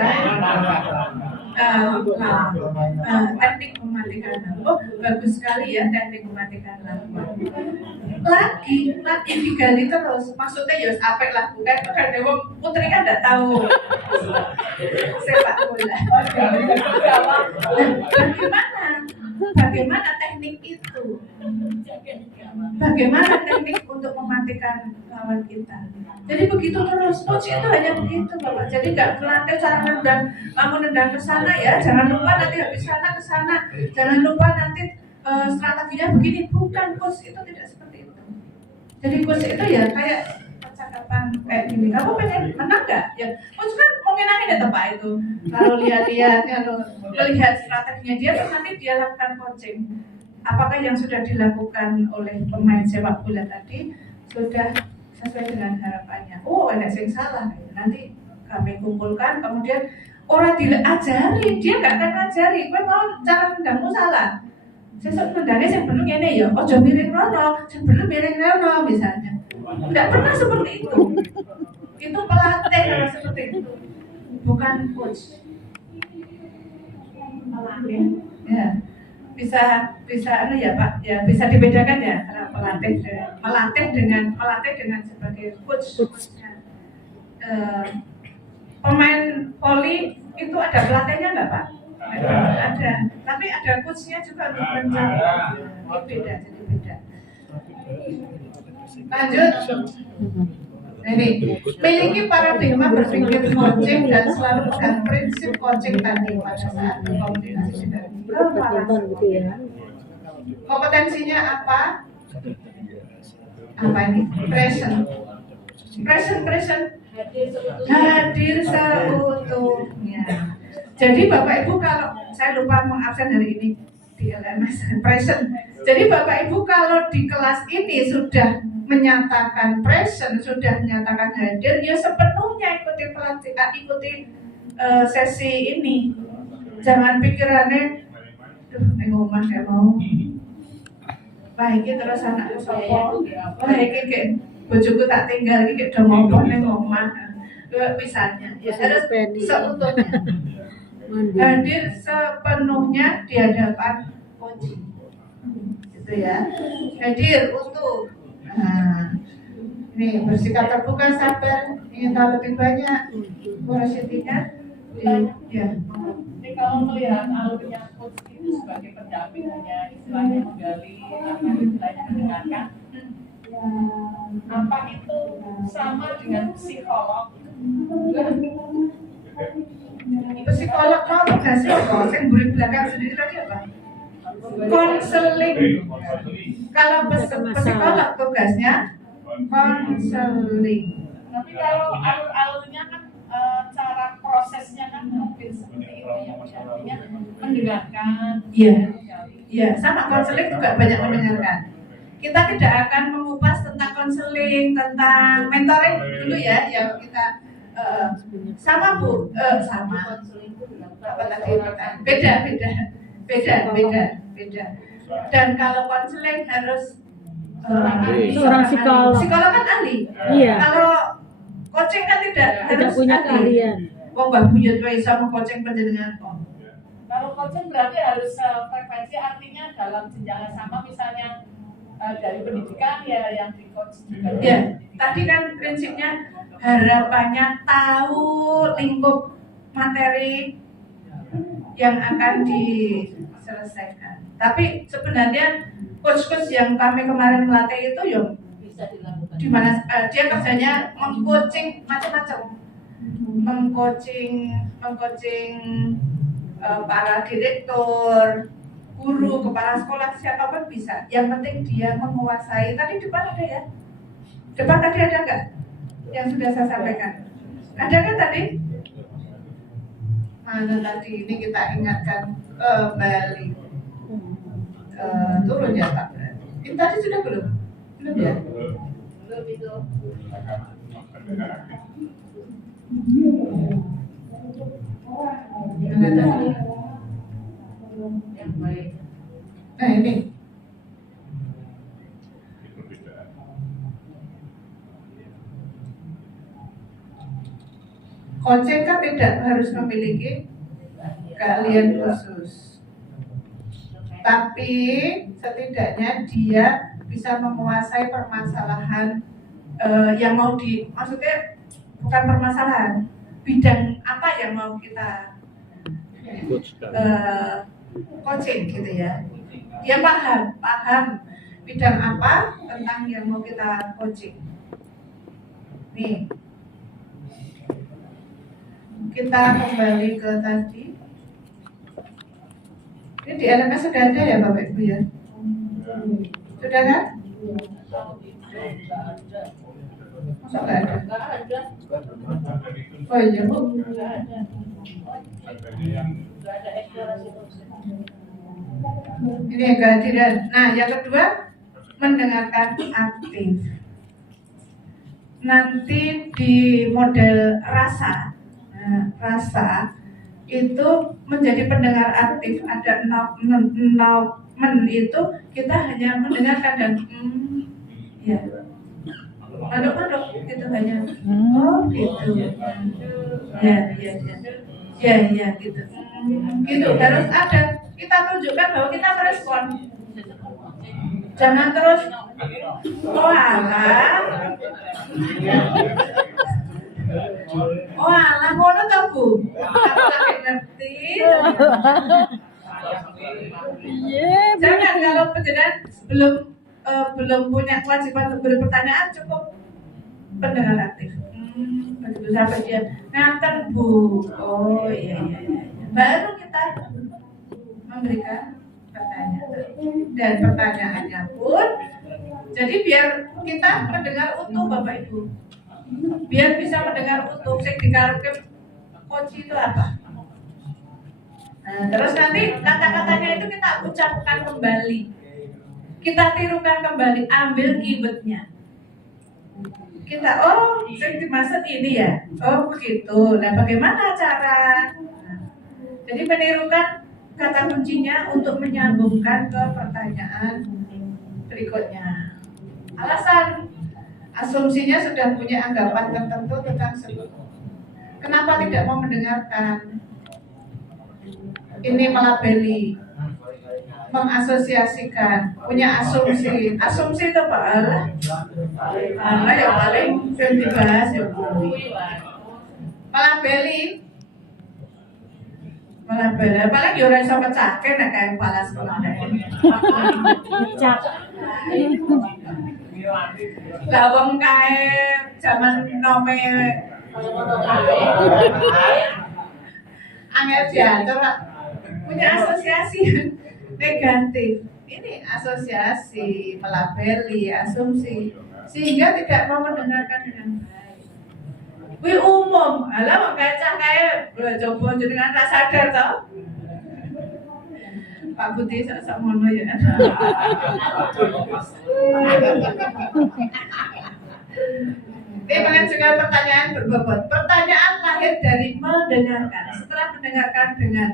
mematikan lawan. Bagus sekali ya teknik mematikan lawan. Lagi digali terus. Maksudnya ya apik lah, bukan karena wong putri kan enggak tahu sepak bola. Bagaimana teknik itu? Bagaimana teknik untuk mematikan lawan kita? Jadi begitu terus, coach itu hanya begitu Bapak. Jadi nggak melatih cara nendang, kamu nendang ke sana ya, jangan lupa nanti habis sana ke sana, jangan lupa nanti strateginya begini. Bukan, coach itu tidak seperti itu. Jadi coach itu ya kayak percakapan persiapan kayak gini, kamu pengen menang nggak? Ya, coach kan mau menangin ya Pak itu. Kalau lihat-lihat, kalau melihat strateginya dia, terus nanti dia lakukan coaching. Apakah yang sudah dilakukan oleh pemain sepak bola tadi sudah sesuai dengan harapannya? Oh, ada yang salah. Nanti kami kumpulkan, kemudian orang diajari, dia nggak akan ngajari. Kowe mau cara nendangmu salah. Sesuk nendangnya yang bener ini ya, ojo miring rono, yang bener miring rono misalnya. Nggak pernah seperti itu. Itu pelatih kalau seperti itu, bukan coach. Ya, bisa anu ya Pak, ya bisa dibedakan ya antara melatih dengan sebagai coach. Pemain voli itu ada pelatihnya nggak Pak? Ada. Tapi ada coachnya juga untuk mencapai. Beda, jadi beda. Lanjut. Ini miliki paradigma berpikir coaching dan selalu pegang prinsip coaching tadi pada saat komunikasi dengan kompetensinya apa? Apa ini? Present. Hadir seutuhnya. Jadi Bapak Ibu, kalau saya lupa mengabsen hari ini di LMS present. Jadi Bapak Ibu kalau di kelas ini sudah menyatakan present, sudah menyatakan hadir, ya sepenuhnya ikuti sesi ini. Jangan pikirannya, ning omah kayak mau. Wah iki terus anakku sapa? Wah iki bojoku tak tinggal iki do ngopo ning omah. Misalnya, ya harus seutuhnya. Hadir sepenuhnya di hadapan coaching. Gitu ya. Hadir utuh. Nah, ini bersikap terbuka, sabar, ingin tahu lebih banyak. Porositinya, ya. Jadi kalau melihat alurnya coach itu sebagai pendampingnya, istilahnya menggali, istilahnya mendengarkan, apa itu sama dengan psikolog? Psikolog mau nggak sih? Yang beri belakang sendiri tadi apa? Konseling. Kalau psikolog tugasnya konseling. Tapi kalau alur-alurnya kan cara prosesnya kan mungkin seperti itu ya, artinya mendengarkan. Iya, sama konseling juga banyak mendengarkan. Kita tidak akan mengupas tentang konseling, tentang mentoring dulu ya, yang kita sama Bu, sama. Apa tadi? Beda. Dan kalau konseling harus seorang psikolog. Psikolog kan ahli. Iya. Kalau coaching kan tidak harus punya ahli. keahlian. Wong Mbah Buyut wae iso coaching panjenengan kok. Kalau coaching berarti harus frekuensi, artinya dalam jenjang yang sama, misalnya dari pendidikan ya yang di coach juga. Ya, tadi kan prinsipnya harapannya tahu lingkup materi yang akan diselesaikan. Tapi sebenarnya coach-coach yang kami kemarin melatih itu ya Bisa dilakukan. di mana dia kerjanya mengcoaching macam-macam. Mengcoaching para direktur, guru, kepala sekolah, siapapun bisa. Yang penting dia menguasai. Tadi depan ada ya? Depan tadi ada nggak? Yang sudah saya sampaikan. Ada kan tadi? Mana tadi ini kita ingatkan kembali. Turun ya Pak. Ini tadi sudah belum? Belum ya? Belum itu. Yang tadi. Yang baik. Nah ini. Coaching kan tidak harus memiliki keahlian khusus, tapi setidaknya dia bisa menguasai permasalahan yang mau maksudnya bukan permasalahan, bidang apa yang mau kita coaching gitu ya. Dia paham bidang apa tentang yang mau kita coaching. Nih. Kita kembali ke tadi. Ini di LMS sudah ada ya Bapak Ibu ya? Sudah kan? Masa nggak ada? Nggak ada. Oh iya Bu. Nggak ada. Nggak ada eksplorasi konsep. Ini kehadiran. Nah, yang kedua mendengarkan aktif. Nanti di model rasa, rasa itu menjadi pendengar aktif. Ada men itu kita hanya mendengarkan dan ya, maduk gitu hanya. Oh gitu. Ya gitu. Gitu harus ada. Kita tunjukkan bahwa kita merespon. Jangan terus oh alah ngono to Bu. Aku lagi ngerti. Jangan kalau penjenengan belum punya kewajiban untuk beri pertanyaan, cukup pendengar aktif. Begitu sampai dia ngaten Bu. Oh iya. Baru kita memberikan pertanyaan dan pertanyaannya pun jadi biar kita mendengar utuh Bapak Ibu, biar bisa mendengar utuh sing dikarepke coach itu apa. Nah, terus nanti kata-katanya itu kita ucapkan kembali, kita tirukan kembali, ambil keywordnya. Kita sing dimaksud ini ya, oh begitu. Nah bagaimana cara? Jadi menirukan kata kuncinya untuk menyambungkan ke pertanyaan berikutnya. Alasan asumsinya sudah punya anggapan tertentu tentang sebut. Kenapa tidak mau mendengarkan? Ini melabeli, mengasosiasikan, punya asumsi. Asumsi itu apa? Allah ya paling sering dibahas ya Bu. Melabeli. Apalagi orang sama cake nek kayak kepala sekolah Cak. lah wong kae zaman nome angel diatur punya asosiasi negatif. Ini asosiasi, melabeli, asumsi sehingga tidak mau mendengarkan dengan baik. Wih umum, alah mau kaca kayak coba jenengan tak sadar toh. Pak Budi sak mono ya. Ini mengajukan pertanyaan berbobot. Pertanyaan lahir dari mendengarkan. Setelah mendengarkan dengan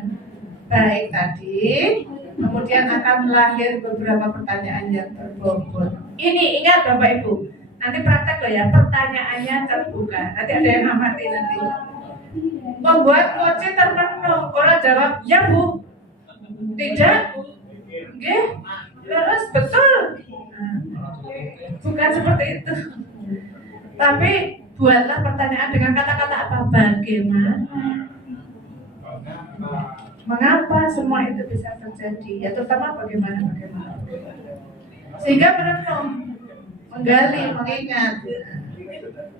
baik tadi, kemudian akan lahir beberapa pertanyaan yang berbobot. Ini ingat Bapak Ibu. Nanti praktek loh ya, pertanyaannya terbuka. Nanti ada yang amati nanti. Membuat coach terpenuh. Orang jawab, ya Bu. Tidak. Oke. Terus betul. Bukan seperti itu. Tapi buatlah pertanyaan dengan kata-kata apa? Bagaimana? Mengapa semua itu bisa terjadi? Ya terutama bagaimana. Sehingga merenung. Menggali, mengingat,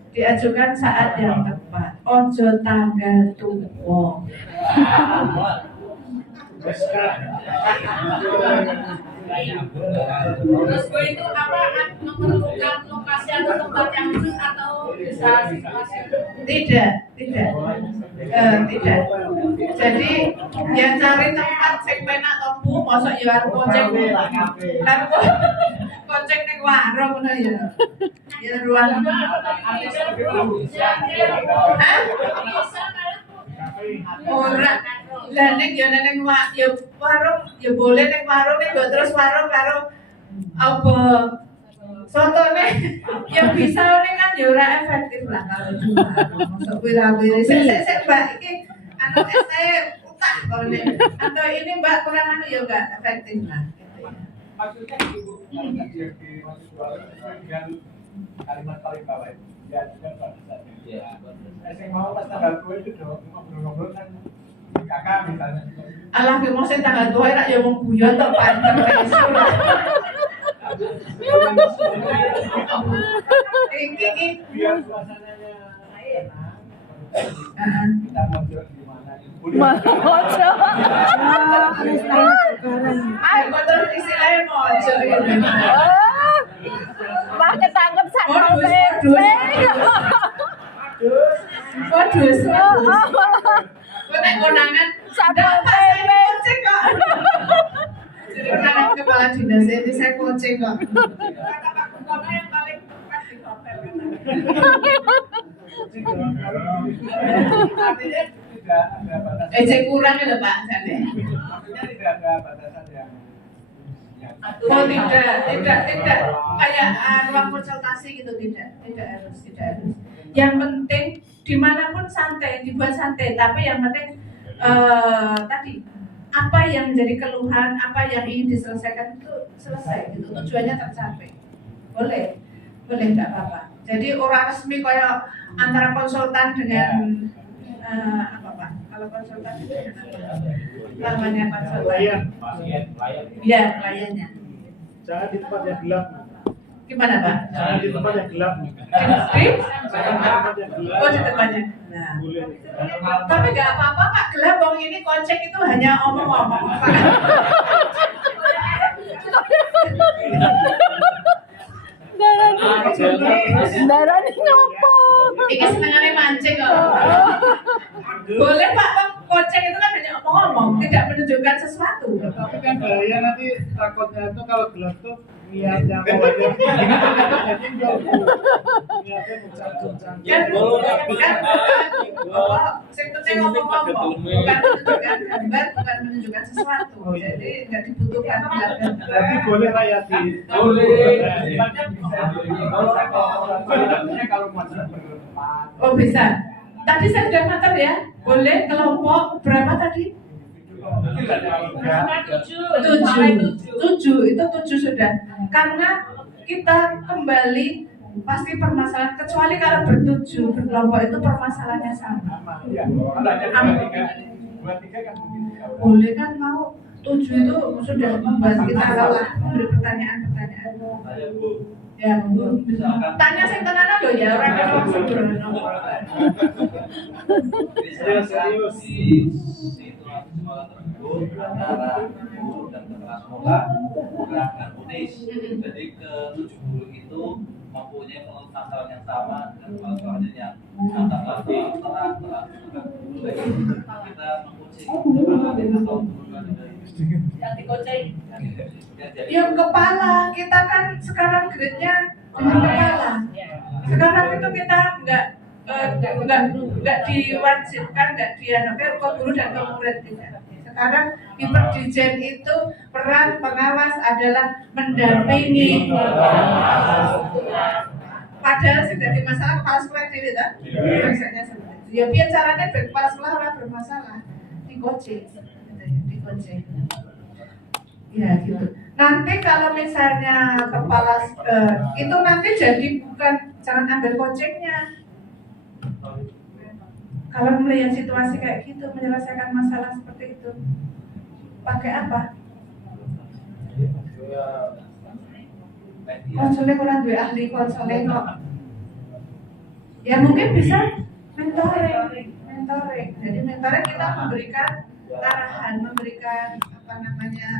diajukan saat yang tepat. Ojo tanggal tua. Terus gue itu apa memerlukan lokasi atau tempat yang khusus atau bisa situasi? Tidak. Jadi yang cari tempat sing penak topu, mosok ya arep kocek ning warung ngono ya. Ya ruang. Ora. Lah ning ya ning warung ya boleh ning warung ning terus warung karo apa sotone yang bisa ning kan ya ora efektif lah kalau cuma masuk wira-wiri sik Mbak iki anu saya utah kalau nih atau ini Mbak kurang anu ya enggak efektif lah. Maksudnya Ibu kalimat paling bawah itu diajukan pada saat itu. Saya mau pas tanggal 2 itu dong ngobrol-ngobrol kan kakak misalnya. Alah ki mau sing tanggal 2 rak ya wong guyon tok Pak. Iki biar suasananya enak. Kita ngobrol di mana? Mojo. Ayo motor istilahnya mojo ini. Wah ketangkep sak Modus. Waduh, gue naik kondangan. Dapat saya coaching kok. Jadi kondangan kepala dinas ini saya coaching kok. Kata Pak Kukono yang paling pas di hotel Artinya tidak ada batasan. Ejek kurang ya Pak, jadi. Maksudnya tidak ada batasan yang Oh tidak kayak ruang konsultasi gitu, tidak harus. Yang penting dimanapun santai, dibuat santai, tapi yang penting tadi apa yang menjadi keluhan, apa yang ingin diselesaikan itu selesai, gitu, tujuannya tercapai. Boleh nggak apa-apa. Jadi orang resmi kayak antara konsultan dengan apa Pak? Kalau konsultan itu namanya konsultan. Iya, kliennya. Jangan di tempat yang gelap. Gimana Pak? Jangan di tempat yang gelap. Di Jangan di tempat yang gelap. Oh, di tempatnya. Nah. Boleh. Tapi nggak apa-apa Pak, gelap wong ini kocek itu hanya omong-omong. Darah ini ngopo. Ini senengannya mancing kok. Boleh Pak, kocek itu kan hanya omong-omong, tidak menunjukkan sesuatu. Tapi kan bahaya nanti takutnya itu kalau gelap tuh niatnya mau aja. Jadi enggak niatnya muncang-muncang. Sing penting ngomong-ngomong, bukan menunjukkan gambar, bukan menunjukkan sesuatu. Jadi nggak dibutuhkan gelap. Tapi boleh lah ya di. kalau masalah berempat. Oh bisa. Tadi saya sudah mater ya. Boleh kelompok berapa tadi? 7 itu 7 sudah. Karena kita kembali pasti permasalahan, kecuali kalau berkelompok itu permasalahannya sama. Boleh kan mau 7 itu sudah membahas kita lelah memberi pertanyaan-pertanyaan. Ya, Bu. Tanya sing tenanan lho ya, ora kena wong sembrono. Serius di situasi sekolah tersebut antara guru dan kepala sekolah kurang harmonis. Jadi ke-70 itu mempunyai masalah yang sama dan kepala sekolahnya yang antara terang kita mengkucing kepala atau turunan dari yang dikoceng. Yang kepala kita kan sekarang grade-nya dengan kepala. Sekarang itu kita nggak diwajibkan, nggak dianukan ke guru dan ke murid tidak. Sekarang di Perdijen itu peran pengawas adalah mendampingi. Padahal sudah di masalah kepala sekolah diri tak? Maksudnya seperti itu. Ya biar caranya kepala sekolah orang bermasalah digoceng, digoceng. Ya gitu. Nanti kalau misalnya kepala itu nanti jadi bukan jangan ambil coachingnya. Kalau melihat situasi kayak gitu, menyelesaikan masalah seperti itu, pakai apa? Konseling orang dua ahli konseling kok. Ya mungkin bisa mentoring. Jadi mentoring kita memberikan arahan, memberikan apa namanya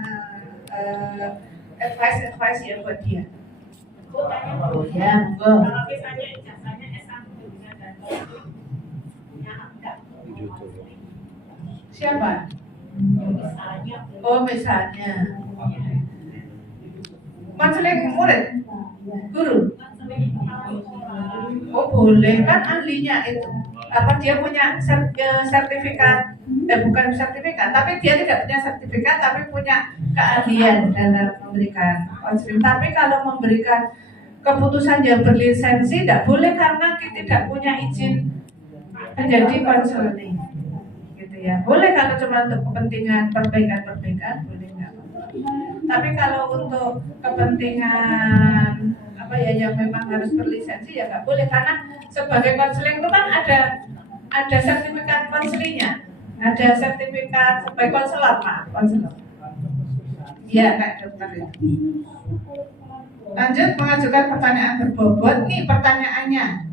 advice ya buat dia. Ya, Kalau misalnya jasanya S1 dan punya Anda, siapa? misalnya Oh misalnya konseling murid, guru. Oh boleh kan ahlinya itu. Apa dia punya sertifikat? Bukan sertifikat, tapi dia tidak punya sertifikat, tapi punya keahlian dalam memberikan konseling. Tapi kalau memberikan keputusan yang berlisensi tidak boleh karena kita tidak punya izin menjadi konseling. Gitu ya. Boleh kalau cuma untuk kepentingan perbaikan boleh nggak apa-apa. Tapi kalau untuk kepentingan apa ya yang memang harus berlisensi ya nggak boleh karena sebagai konseling itu kan ada sertifikat konselingnya, ada sertifikat sebagai konselor konselor. Iya kayak dokter itu. Lanjut mengajukan pertanyaan berbobot. Nih pertanyaannya,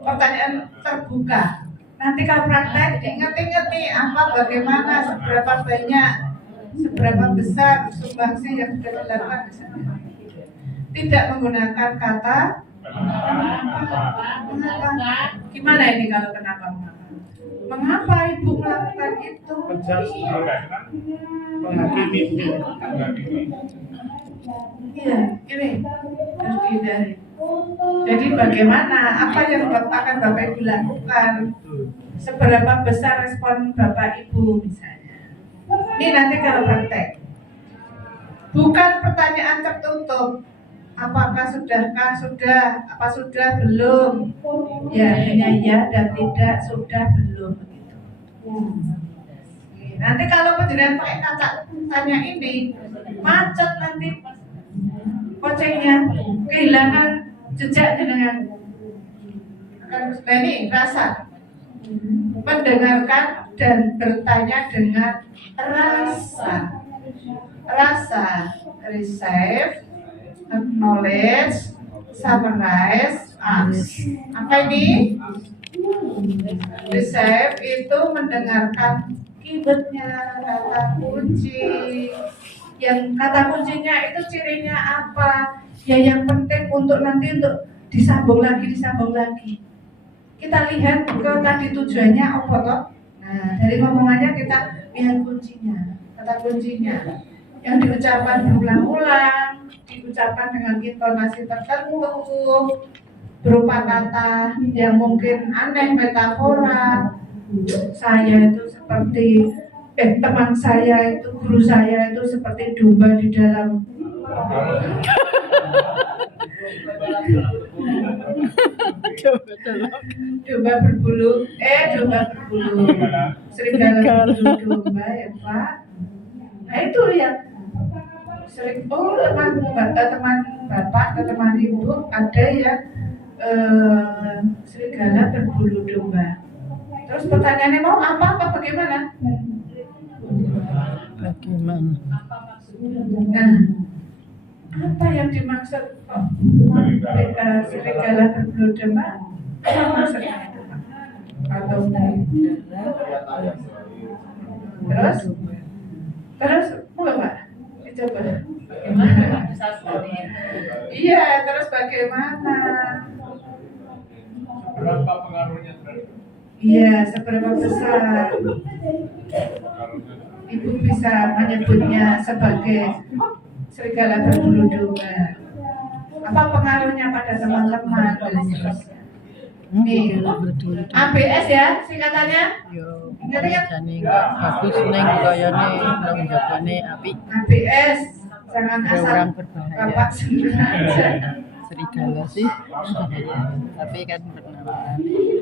pertanyaan terbuka. Nanti kalau praktek ingat-ingat nih apa bagaimana seberapa banyak, seberapa besar sumbangsi yang sudah dilakukan misalnya. Tidak menggunakan kata Mengapa? Gimana ini kalau kenapa mengapa? Mengapa ibu melakukan itu? Menjudge, menghakimi. Iya, ini harus dihindari. Jadi bagaimana? Apa yang akan Bapak Ibu lakukan? Seberapa besar respon Bapak Ibu misalnya? Ini nanti kalau praktek. Bukan pertanyaan tertutup. Apakah sudahkah? Sudah. Apa sudah? Belum. Ya, hanya ya dan tidak. Sudah, belum. Begitu. Nanti kalau penjelasan pakai kata tanya ini, macet nanti kocengnya, kehilangan jejak dengan ini rasa mendengarkan dan bertanya dengan rasa receive, acknowledge, summarize, ask. Apa ini? Receive itu mendengarkan keywordnya, kata kunci. Yang kata kuncinya itu cirinya apa? Ya yang penting untuk nanti untuk disambung lagi. Kita lihat ke tadi tujuannya apa toh? Nah, dari ngomongannya kita lihat kuncinya, kata kuncinya. Yang diucapkan berulang-ulang, diucapkan dengan intonasi tertentu, berupa kata yang mungkin aneh, metafora. Saya itu seperti teman saya itu, guru saya itu seperti domba di dalam domba berbulu, serigala berbulu domba ya Pak. Nah itu yang sering teman bapak atau teman ibu ada yang serigala berbulu domba. Terus pertanyaannya mau apa bagaimana? Nah, apa yang dimaksud serigala berbulu domba? Apa maksudnya itu Pak? Atau terus mau Pak? Coba. Gimana? Iya, terus bagaimana? Berapa pengaruhnya terhadap? Iya, seberapa besar? Ibu bisa menyebutnya sebagai serigala berbulu domba. Apa pengaruhnya pada teman-teman dan seterusnya? Nih, ABS ya singkatannya? Ingat kan? Bagus neng koyone nang jabone apik. ABS, jangan asal Orang berbahaya. Bapak sendiri aja. Serigala sih. Tapi kan bernama.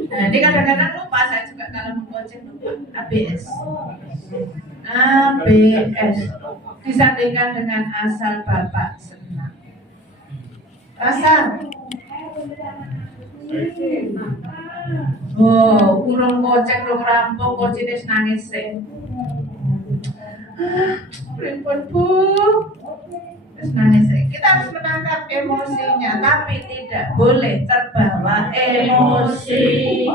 Nah, ini kadang-kadang lupa, saya juga kalau membonceng lupa. ABS. ABS disandingkan dengan asal Bapak senang. Asal. Oh, urung goceng, urung rampung, gocine nangis sih. Pripun Bu? Terus nangis sih. Kita harus menangkap emosinya, tapi tidak boleh terbawa emosi.